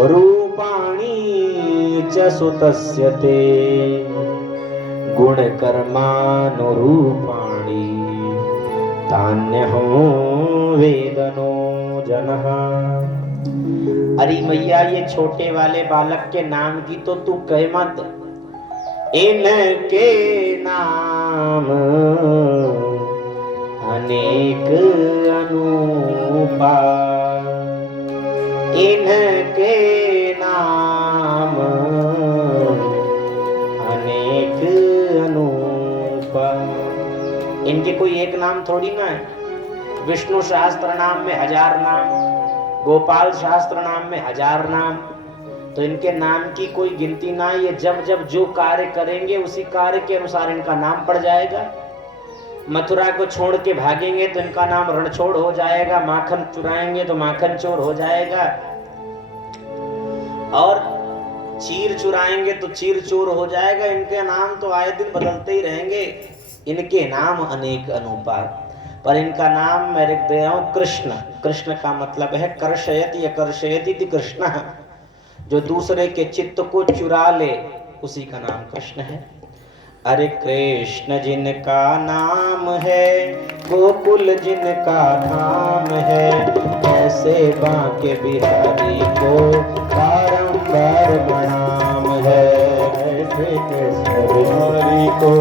रूपाणि च सुतस्य ते गुणकर्मानुरूपाणि तान्यहं वेदनो जनः। अरे मैया ये छोटे वाले बालक के नाम की तो तू कह मत, इनके नाम अनेक अनूपा, इनके नाम अनेक अनूपा। इनके कोई एक नाम थोड़ी ना है। विष्णु शास्त्र नाम में 1000 नाम, गोपाल शास्त्र नाम में 1000 नाम। तो इनके नाम की कोई गिनती ना है। ये जब जब जो कार्य करेंगे उसी कार्य के अनुसार इनका नाम पड़ जाएगा। मथुरा को छोड़ के भागेंगे तो इनका नाम रणछोड़ हो जाएगा, माखन चुराएंगे तो माखन चोर हो जाएगा, और चीर चुराएंगे तो चीर चोर हो जाएगा। इनके नाम तो आए दिन बदलते ही रहेंगे। इनके नाम अनेक अनूपा, पर इनका नाम मैं लिख दे रहा हूं कृष्ण। कृष्ण का मतलब है कर्षयति अकर्षयति इति कृष्ण। जो दूसरे के चित्त को चुरा ले उसी का नाम कृष्ण है। अरे कृष्ण जिनका नाम है, गोकुल जिनका धाम है, ऐसे बांके बिहारी को बारंबार प्रणाम है। ऐसे कृष्ण बिहारी को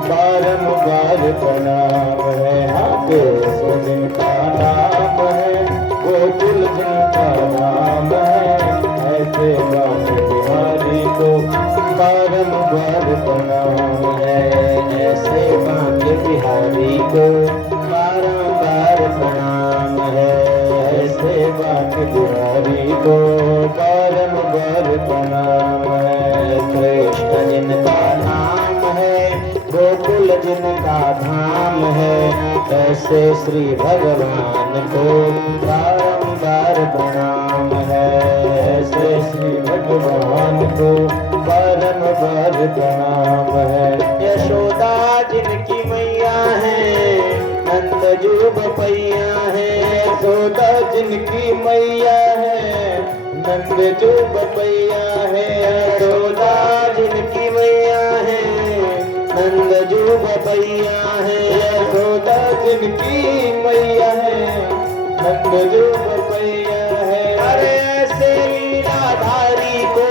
बारंबार प्रणाम है। गोकुल जिनका नाम है, ऐसे बांके बिहारी को बारंबार प्रणाम है। ऐसे बांके बिहारी को बारंबार प्रणाम है। ऐसे बांके बिहारी को बारंबार प्रणाम है। कृष्ण जिनका नाम है, गोकुल जिनका धाम है, ऐसे श्री भगवान को बारंबार प्रणाम है। ऐसे श्री भगवान को बारंबार प्रणाम है। यशोदा जिनकी मैया है, नंद जी बपैया है। यशोदा जिनकी मैया है, नंद जो बपैया है। यशोदा जिनकी मैया है, नंद जी बपैया है। यशोदा जिनकी मैया है, नंद जो बपैया है। अरे ऐसे लीलाधारी को,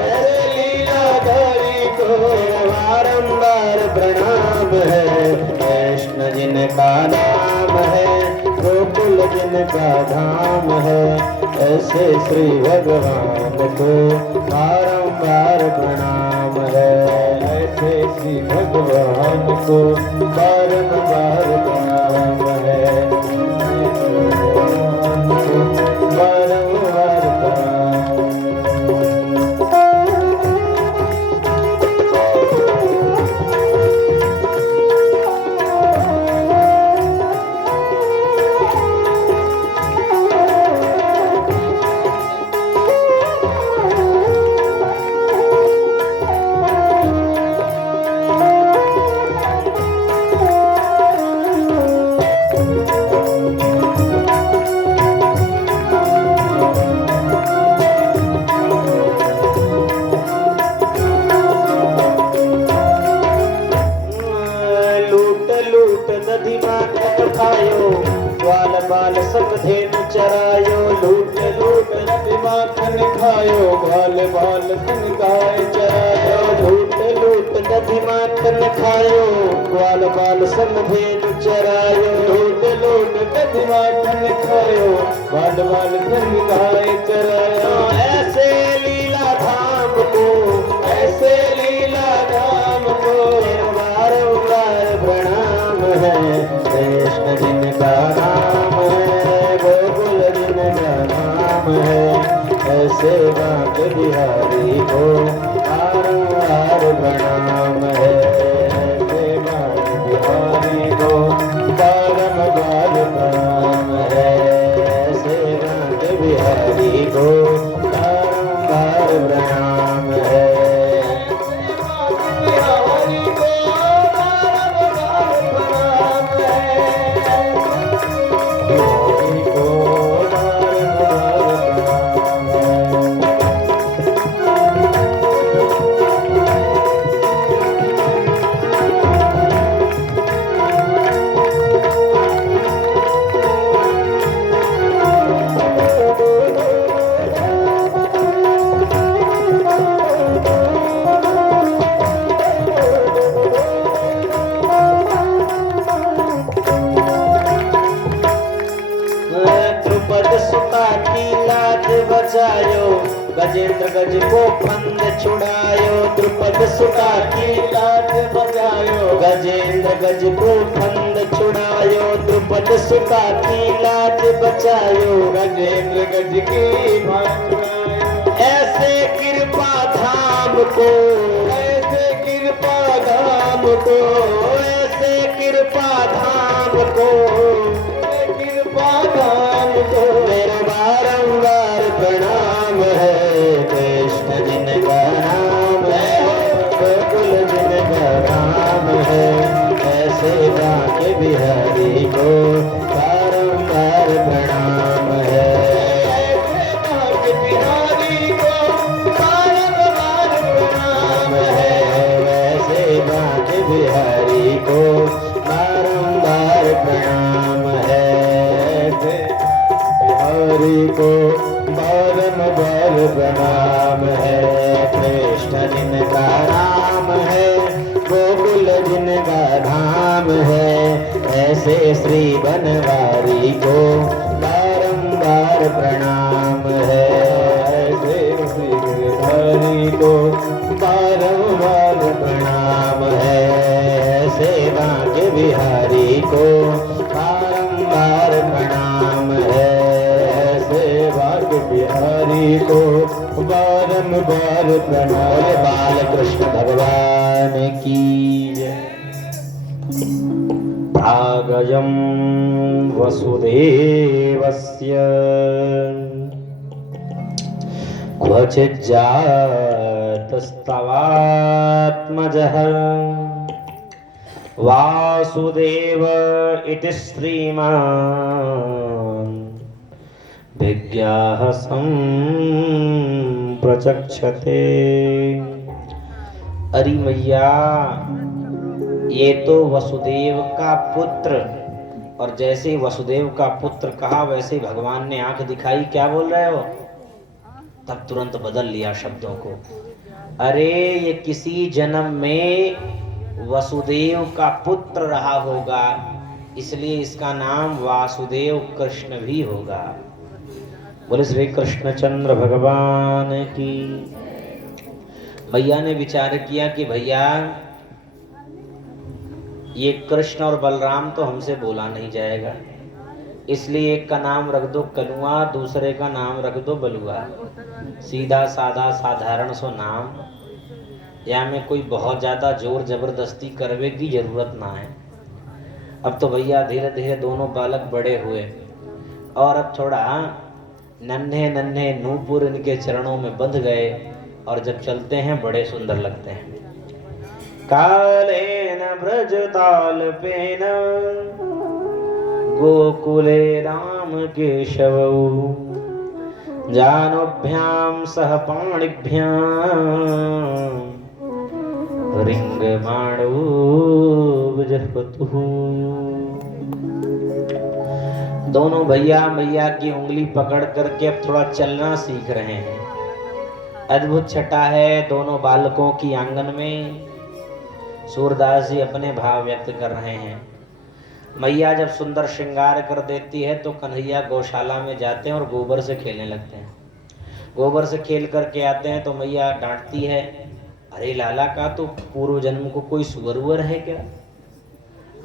ऐसे लीलाधारी को बारंबार प्रणाम है। कृष्ण जिनका नाम है, गोकुल जिनका धाम है, ऐसे श्री भगवान को बारंबार प्रणाम है। ऐसे श्री भगवान को बारंबार प्रणाम है। बारंबार प्रणाम। लूट लूट दधि माखन खायो, ग्वाल बाल सब धेनु चरायो। लूट लूट दधि माखन खायो, बाल बाल सन गाय चरायो। लूट लूट दधि माखन खायो, ग्वाल बाल सब धेनु चरायो। लूट लूट दधि माखन खायो, बाल बाल सन गाय चरायो। ऐसे लीला धाम को, ऐसे लीला धाम को बारंबार प्रणाम है। कृष्ण जिनका नाम है, गोकुल जिनका नाम है, ऐसे बांके बिहारी को बारंबार प्रणाम है। ऐसे बांके बिहारी को बारंबार प्रणाम है। ऐसे बांके बिहारी को बारंबार प्रणाम है। बिहारी को बारंबार प्रणाम है। बिहारी को बारंबार प्रणाम है। द्रुपद सुता की लाज बचायो, गजेंद्र गज को फंद छुड़ायो। द्रुपद सुता की लाज बजायो, गजेंद्र गज को फंद छुड़ायो। द्रुपद सुता की लाज बचायो, गजेंद्र गज की भान छुड़ायो। ऐसे कृपा धाम को, ऐसे कृपा धाम को, ऐसे कृपा धाम को, कृपा धाम को मेरा बारंबार प्रणाम है। कृष्ण जिनका नाम है, गोकुल जिनका नाम है, ऐसे बांके बिहारी को बारंबार प्रणाम है। ऐसे बांके बिहारी को बारंबार प्रणाम है। वैसे बांके बिहारी को बारंबार प्रणाम है। बिहारी को बारंबार प्रणाम है। कृष्ण जिनका नाम है, गोकुल जिनका धाम है, ऐसे श्री बनवारी को बारंबार बारंबार प्रणाम है। ऐसे गिरधारी को बारंबार प्रणाम है। ऐसे बांके बिहारी को बारंबार प्रणाम है। ऐसे बांके बिहारी को बारंबार प्रणाम। बाल कृष्ण भगवान की जय। प्रागजं वसुदेवस्य क्वचिज्जातस्तवात्मजः वासुदेव इति श्रीमान् विज्ञाः संप्रचक्षते। अरे मैया, ये तो वसुदेव का पुत्र, और जैसे ही वसुदेव का पुत्र कहा वैसे ही भगवान ने आंख दिखाई। क्या बोल रहे हो? तब तुरंत बदल लिया शब्दों को। अरे ये किसी जन्म में वसुदेव का पुत्र रहा होगा, इसलिए इसका नाम वासुदेव कृष्ण भी होगा। बोले श्री कृष्णचंद्र भगवान की। भैया ने विचार किया कि भैया ये कृष्ण और बलराम तो हमसे बोला नहीं जाएगा, इसलिए एक का नाम रख दो कनुआ, दूसरे का नाम रख दो बलुआ। सीधा साधा साधारण सो नाम, या में कोई बहुत ज्यादा जोर जबरदस्ती करवे की जरूरत ना है। अब तो भैया धीरे धीरे दोनों बालक बड़े हुए, और अब थोड़ा नन्हे नन्हे नूपुर इनके चरणों में बंध गए, और जब चलते हैं बड़े सुंदर लगते हैं। कालेन व्रजताल्पेन गोकुले राम केशवौ जानोभ्यां सह पाणिभ्यां रिंगमाणो विजहपतुः। दोनों भैया मैया की उंगली पकड़ करके अब थोड़ा चलना सीख रहे हैं। अद्भुत छटा है दोनों बालकों की आंगन में। सूरदास जी अपने भाव व्यक्त कर रहे हैं। मैया जब सुंदर श्रृंगार कर देती है तो कन्हैया गौशाला में जाते हैं और गोबर से खेलने लगते हैं। गोबर से खेल करके आते हैं तो मैया डांटती है, अरे लाला का तो पूर्व जन्म को कोई सुअर उवर है क्या?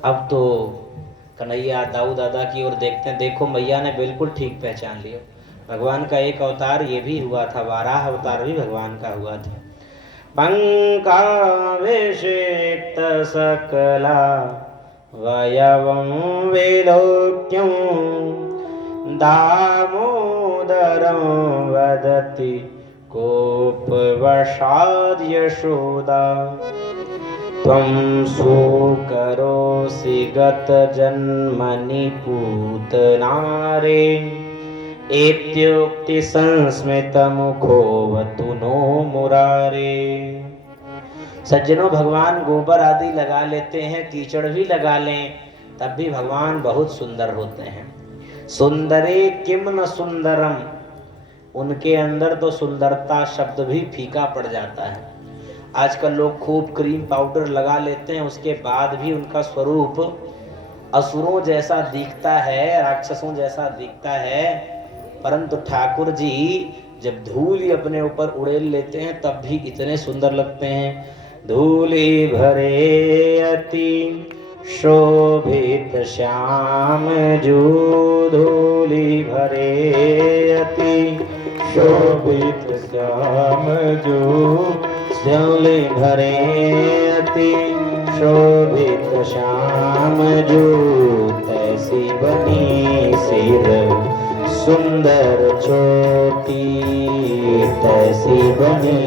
अब तो कन्हैया दाऊ दादा की ओर देखते हैं, देखो मैया ने बिल्कुल ठीक पहचान लिया। भगवान का एक अवतार ये भी हुआ था, वाराह अवतार भी भगवान का हुआ था। पंकावेशेक्त सकला वयवं वेलोक्यं दामोदरं वदति कोपवशाद् यशोदा। त्वं सुकरोसि गतजन्मनि पूतनारे एत्युक्ति संस्मितमुखोऽवतु नो मुरारे। सज्जनों, भगवान गोबर आदि लगा लेते हैं, कीचड़ भी लगा लें, तब भी भगवान बहुत सुंदर होते हैं। सुंदरे किम न सुंदरम, उनके अंदर तो सुंदरता शब्द भी फीका पड़ जाता है। आजकल लोग खूब क्रीम पाउडर लगा लेते हैं, उसके बाद भी उनका स्वरूप असुरों जैसा दिखता है, राक्षसों जैसा दिखता है। परंतु ठाकुर जी जब धूल अपने ऊपर उड़ेल लेते हैं तब भी इतने सुंदर लगते हैं। धूली भरे अति शोभित श्याम जू, धूली भरे अति शोभित श्याम जो, धूली भरे अति शोभित श्याम जू, तैसी बनी सिर सुंदर चोटी, तैसी बनी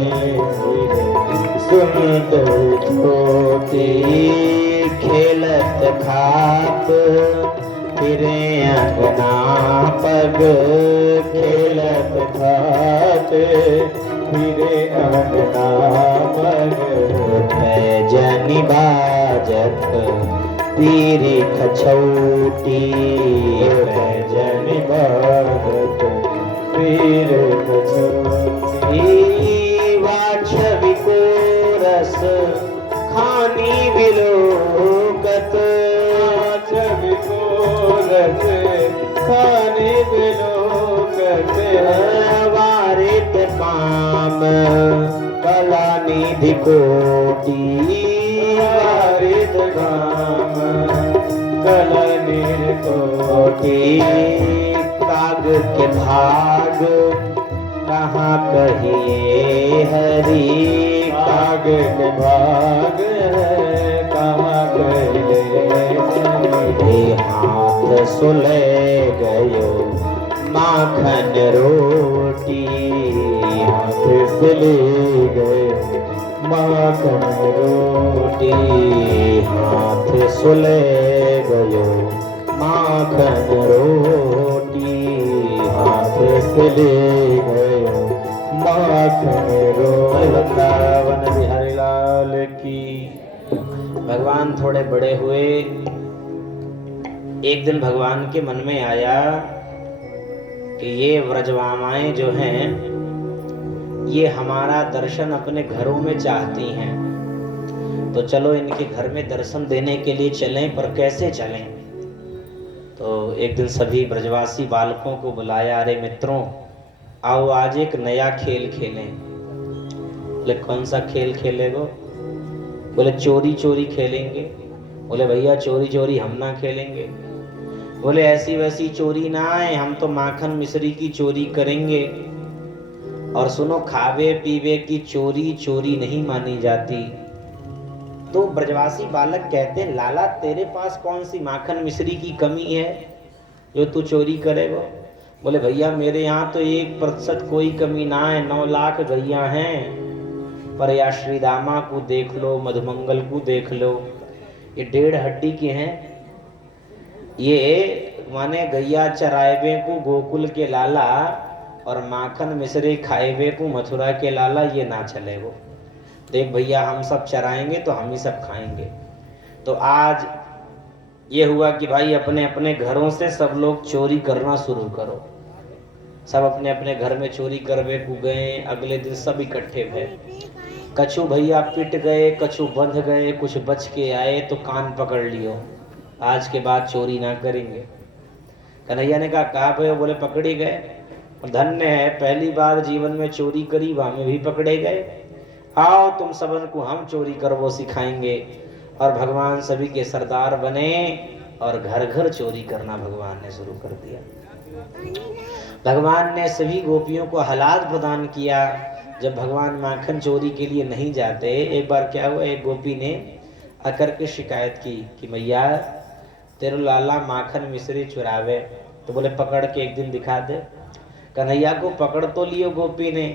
सुंदर छोटी। खेलत खात फिरे अंगना पग, खेलत खात फिरे अंगना पग, पैजनि बाजत पीरी खछौटी, पैजनि बाजत पीर खछौटी। वाछवि को रस खानी बिलोकत, वाछवि को रस खाने पे लोग कहते हैं वारित काम कला निधि कोटि वारित काम कलनीर कोटि काग के भाग कहाँ कहिए हरि काग के भाग है कहाँ कहिए हाथ सुले गयो माखन रोटी हाथ से ले गए माखन रोटी हाथ सुले गयो माखन रोटी हाथ से ले गए माखन रोटी। वृंदावन बिहारी लाल की। भगवान थोड़े बड़े हुए। एक दिन भगवान के मन में आया कि ये व्रजवामाएं जो हैं ये हमारा दर्शन अपने घरों में चाहती हैं, तो चलो इनके घर में दर्शन देने के लिए चलें, पर कैसे चलें। तो एक दिन सभी ब्रजवासी बालकों को बुलाया, अरे मित्रों आओ आज एक नया खेल खेलें। बोले कौन सा खेल खेलेगो? बोले चोरी चोरी खेलेंगे। बोले भैया चोरी चोरी हम ना खेलेंगे। बोले ऐसी वैसी चोरी ना आए, हम तो माखन मिश्री की चोरी करेंगे। और सुनो, खावे पीवे की चोरी चोरी नहीं मानी जाती। तो ब्रजवासी बालक कहते हैं, लाला तेरे पास कौन सी माखन मिश्री की कमी है जो तू चोरी करेगा? बोले भैया मेरे यहाँ तो 1% कोई कमी ना है, 9 लाख गैया हैं। पर या श्रीदामा को देख लो, मधुमंगल को देख लो, ये 1.5 हड्डी के हैं। ये माने गैया चराएबे को गोकुल के लाला और माखन मिश्री खाएबे को मथुरा के लाला, ये ना चलेगो। देख भैया हम सब चराएंगे तो हम ही सब खाएंगे। तो आज ये हुआ कि भाई अपने अपने घरों से सब लोग चोरी करना शुरू करो। सब अपने अपने घर में चोरी करवे को गए। अगले दिन सब इकट्ठे भय। कछु भैया पिट गए, कछु बंध गए, कुछ बच के आए तो कान पकड़ लियो, आज के बाद चोरी ना करेंगे। कन्हैया ने कहा कहाँ पे हो? बोले पकड़े गए। धन्य है, पहली बार जीवन में चोरी करी, वहां में भी पकड़े गए। आओ तुम सबन को हम चोरी कर वो सिखाएंगे। और भगवान सभी के सरदार बने और घर घर चोरी करना भगवान ने शुरू कर दिया। भगवान ने सभी गोपियों को हलात प्रदान किया। जब भगवान माखन चोरी के लिए नहीं जाते, एक बार क्या हुआ, एक गोपी ने आकर के शिकायत की कि मैया तेरे लाला माखन मिश्री चुरावे। तो बोले पकड़ के एक दिन दिखा दे। कन्हैया को पकड़ तो लियो गोपी ने,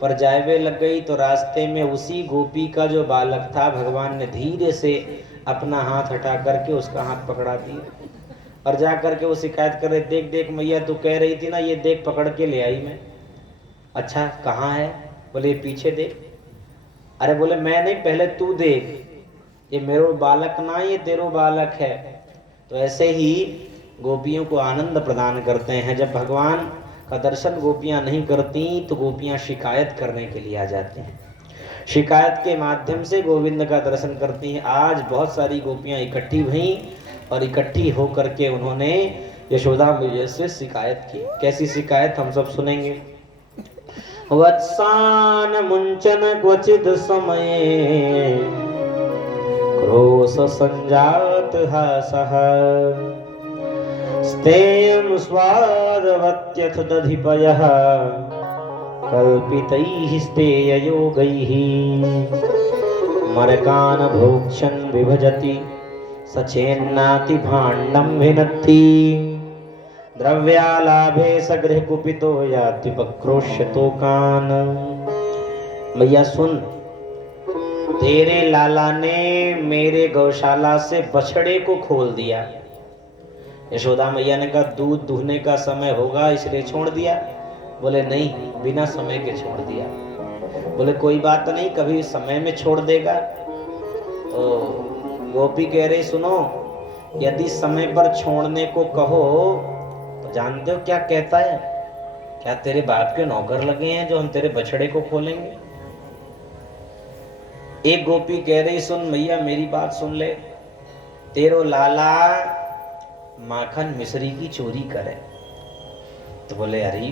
पर जायवे लग गई तो रास्ते में उसी गोपी का जो बालक था, भगवान ने धीरे से अपना हाथ हटा करके उसका हाथ पकड़ा दिया और जा करके वो शिकायत कर रहे, देख देख मैया तू कह रही थी ना, ये देख पकड़ के ले आई मैं। अच्छा कहाँ है? बोले पीछे देख। अरे बोले मैं नहीं, पहले तू देख, ये मेरो बालक ना, ये तेरो बालक है। तो ऐसे ही गोपियों को आनंद प्रदान करते हैं। जब भगवान का दर्शन गोपियां नहीं करती तो गोपियां शिकायत करने के लिए आ जाती हैं। शिकायत के माध्यम से गोविंद का दर्शन करती हैं। आज बहुत सारी गोपियां इकट्ठी हुई और इकट्ठी होकर के उन्होंने यशोदा मैया से शिकायत की। कैसी शिकायत हम सब सुनेंगे। वत्सान मुंचन क्वचिद समये क्रोश संजात हासः स्तेयं स्वादवत्यथ दधिपयः कल्पितैः स्तेययोगैः मरकान् भोक्ष्यन् विभजति सचेन्नाति भाण्डं भिनत्ति द्रव्यालाभे सगृह कुपितो याति पक्रोश्यतो कान। मैया सुन, तेरे लाला ने मेरे गौशाला से बछड़े को खोल दिया। यशोदा मैया ने कहा दूध दुहने का समय होगा इसलिए छोड़ दिया। बोले नहीं, बिना समय के छोड़ दिया। बोले कोई बात नहीं, कभी समय में छोड़ देगा। तो गोपी कह रही सुनो, यदि समय पर छोड़ने को कहो तो जानते हो क्या कहता है? क्या तेरे बाप के नौकर लगे हैं जो हम तेरे बछड़े को खोलेंगे? एक गोपी कह रही सुन मैया मेरी बात सुन ले, तेरो लाला माखन मिश्री की चोरी करे। तो बोले अरे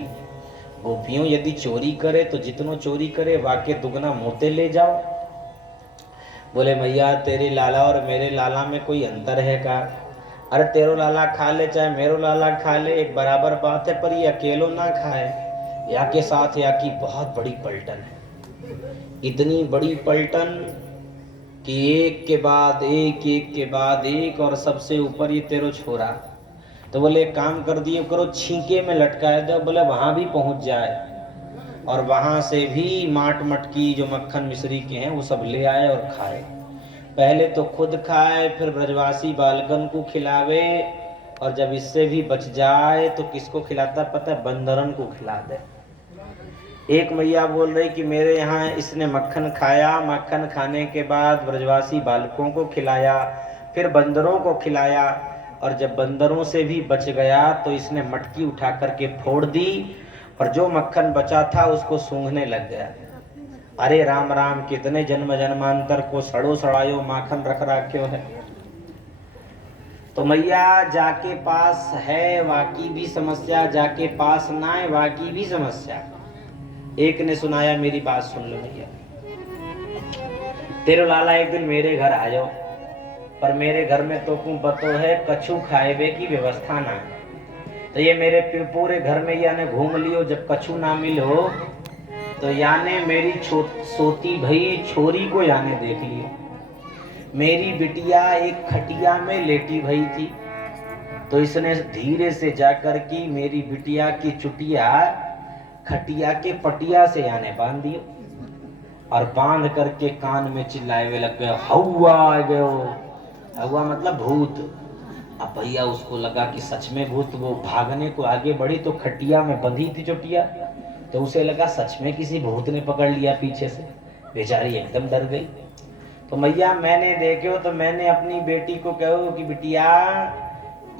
गोपियों यदि चोरी करे तो जितनो चोरी करे वाके दुगना मोते ले जाओ। बोले मैया तेरे लाला और मेरे लाला में कोई अंतर है का? अरे तेरो लाला खा ले चाहे मेरो लाला खा ले, एक बराबर बात है, पर ये अकेलो ना खाए, या के साथ या की बहुत बड़ी पलटन है। इतनी बड़ी पलटन कि एक के बाद एक, एक के बाद एक, और सबसे ऊपर ये तेरो छोरा। तो बोले एक काम कर दिए करो, छींके में लटकाए दो, बोले वहां भी पहुंच जाए, और वहां से भी माट मटकी जो मक्खन मिश्री के हैं वो सब ले आए और खाए। पहले तो खुद खाए, फिर ब्रजवासी बालकन को खिलावे, और जब इससे भी बच जाए तो किसको खिलाता पता है? बंदरन को खिला दे। एक मैया बोल रही कि मेरे यहाँ इसने मक्खन खाया, मक्खन खाने के बाद ब्रजवासी बालकों को खिलाया, फिर बंदरों को खिलाया, और जब बंदरों से भी बच गया तो इसने मटकी उठा करके फोड़ दी, और जो मक्खन बचा था उसको सूंघने लग गया। अरे राम राम, कितने जन्म जन्मांतर को सड़ो सड़ायो माखन रख राख्यो है। तो मैया जाके पास है वाकी भी समस्या, जाके पास ना है वाकी भी समस्या। एक ने सुनाया, मेरी बात सुन लो भैया, तेरे लाला एक दिन मेरे घर आ जाओ, पर मेरे घर में तो को बतो है कछु खाएबे की व्यवस्था ना है। तो ये मेरे पूरे घर में याने घूम लियो, जब कछु ना मिलो तो याने मेरी सोती भई छोरी को याने देख लियो। मेरी बिटिया एक खटिया में लेटी भई थी, तो इसने धीरे से जाकर की मेरी बिटिया की चुटिया खटिया के पटिया से याने बांध दियो, और बांध करके कान में चिल्लाए हुए लग गए, हौवा आ गयो। हौवा मतलब भूत। अब भैया उसको लगा कि सच में भूत, वो भागने को आगे बढ़ी तो खटिया में बंधी थी चुटिया, तो उसे लगा सच में किसी भूत ने पकड़ लिया पीछे से, बेचारी एकदम डर गई। तो मैया मैंने देखो तो मैंने अपनी बेटी को कहो कि बिटिया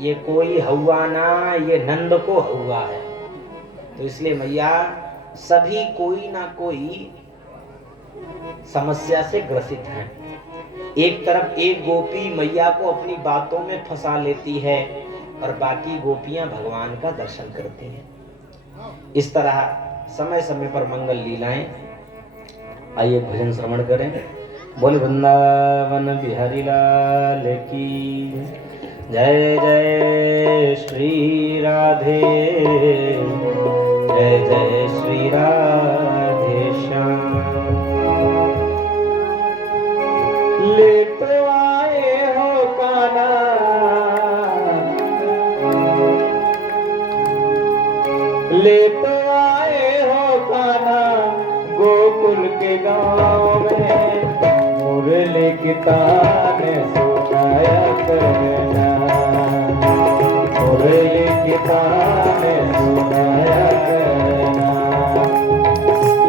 ये कोई हौवा ना, ये नंद को हौवा है। तो इसलिए मैया सभी कोई ना कोई समस्या से ग्रसित हैं। एक तरफ एक गोपी मैया को अपनी बातों में फंसा लेती है, और बाकी गोपियां भगवान का दर्शन करती हैं। इस तरह समय समय पर मंगल लीलाएं। आइए भजन श्रवण करें। बोल वृंदावन बिहारी लाल की जय। जय श्री राधे, जय जय श्री राधे श्याम। ले तो आए हो कान्हा, ले तो आए हो कान्हा गोकुल के गाँव में, मुरली की तान सुनाया करना, मुरली की तान सुनाया करना।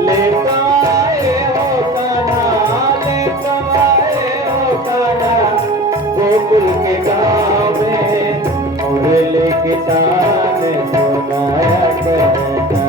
ले तो आए हो कान्हा, ले तो आए हो कान्हा गोकुल के गाँव में, मुरली की तान सुनाया करना।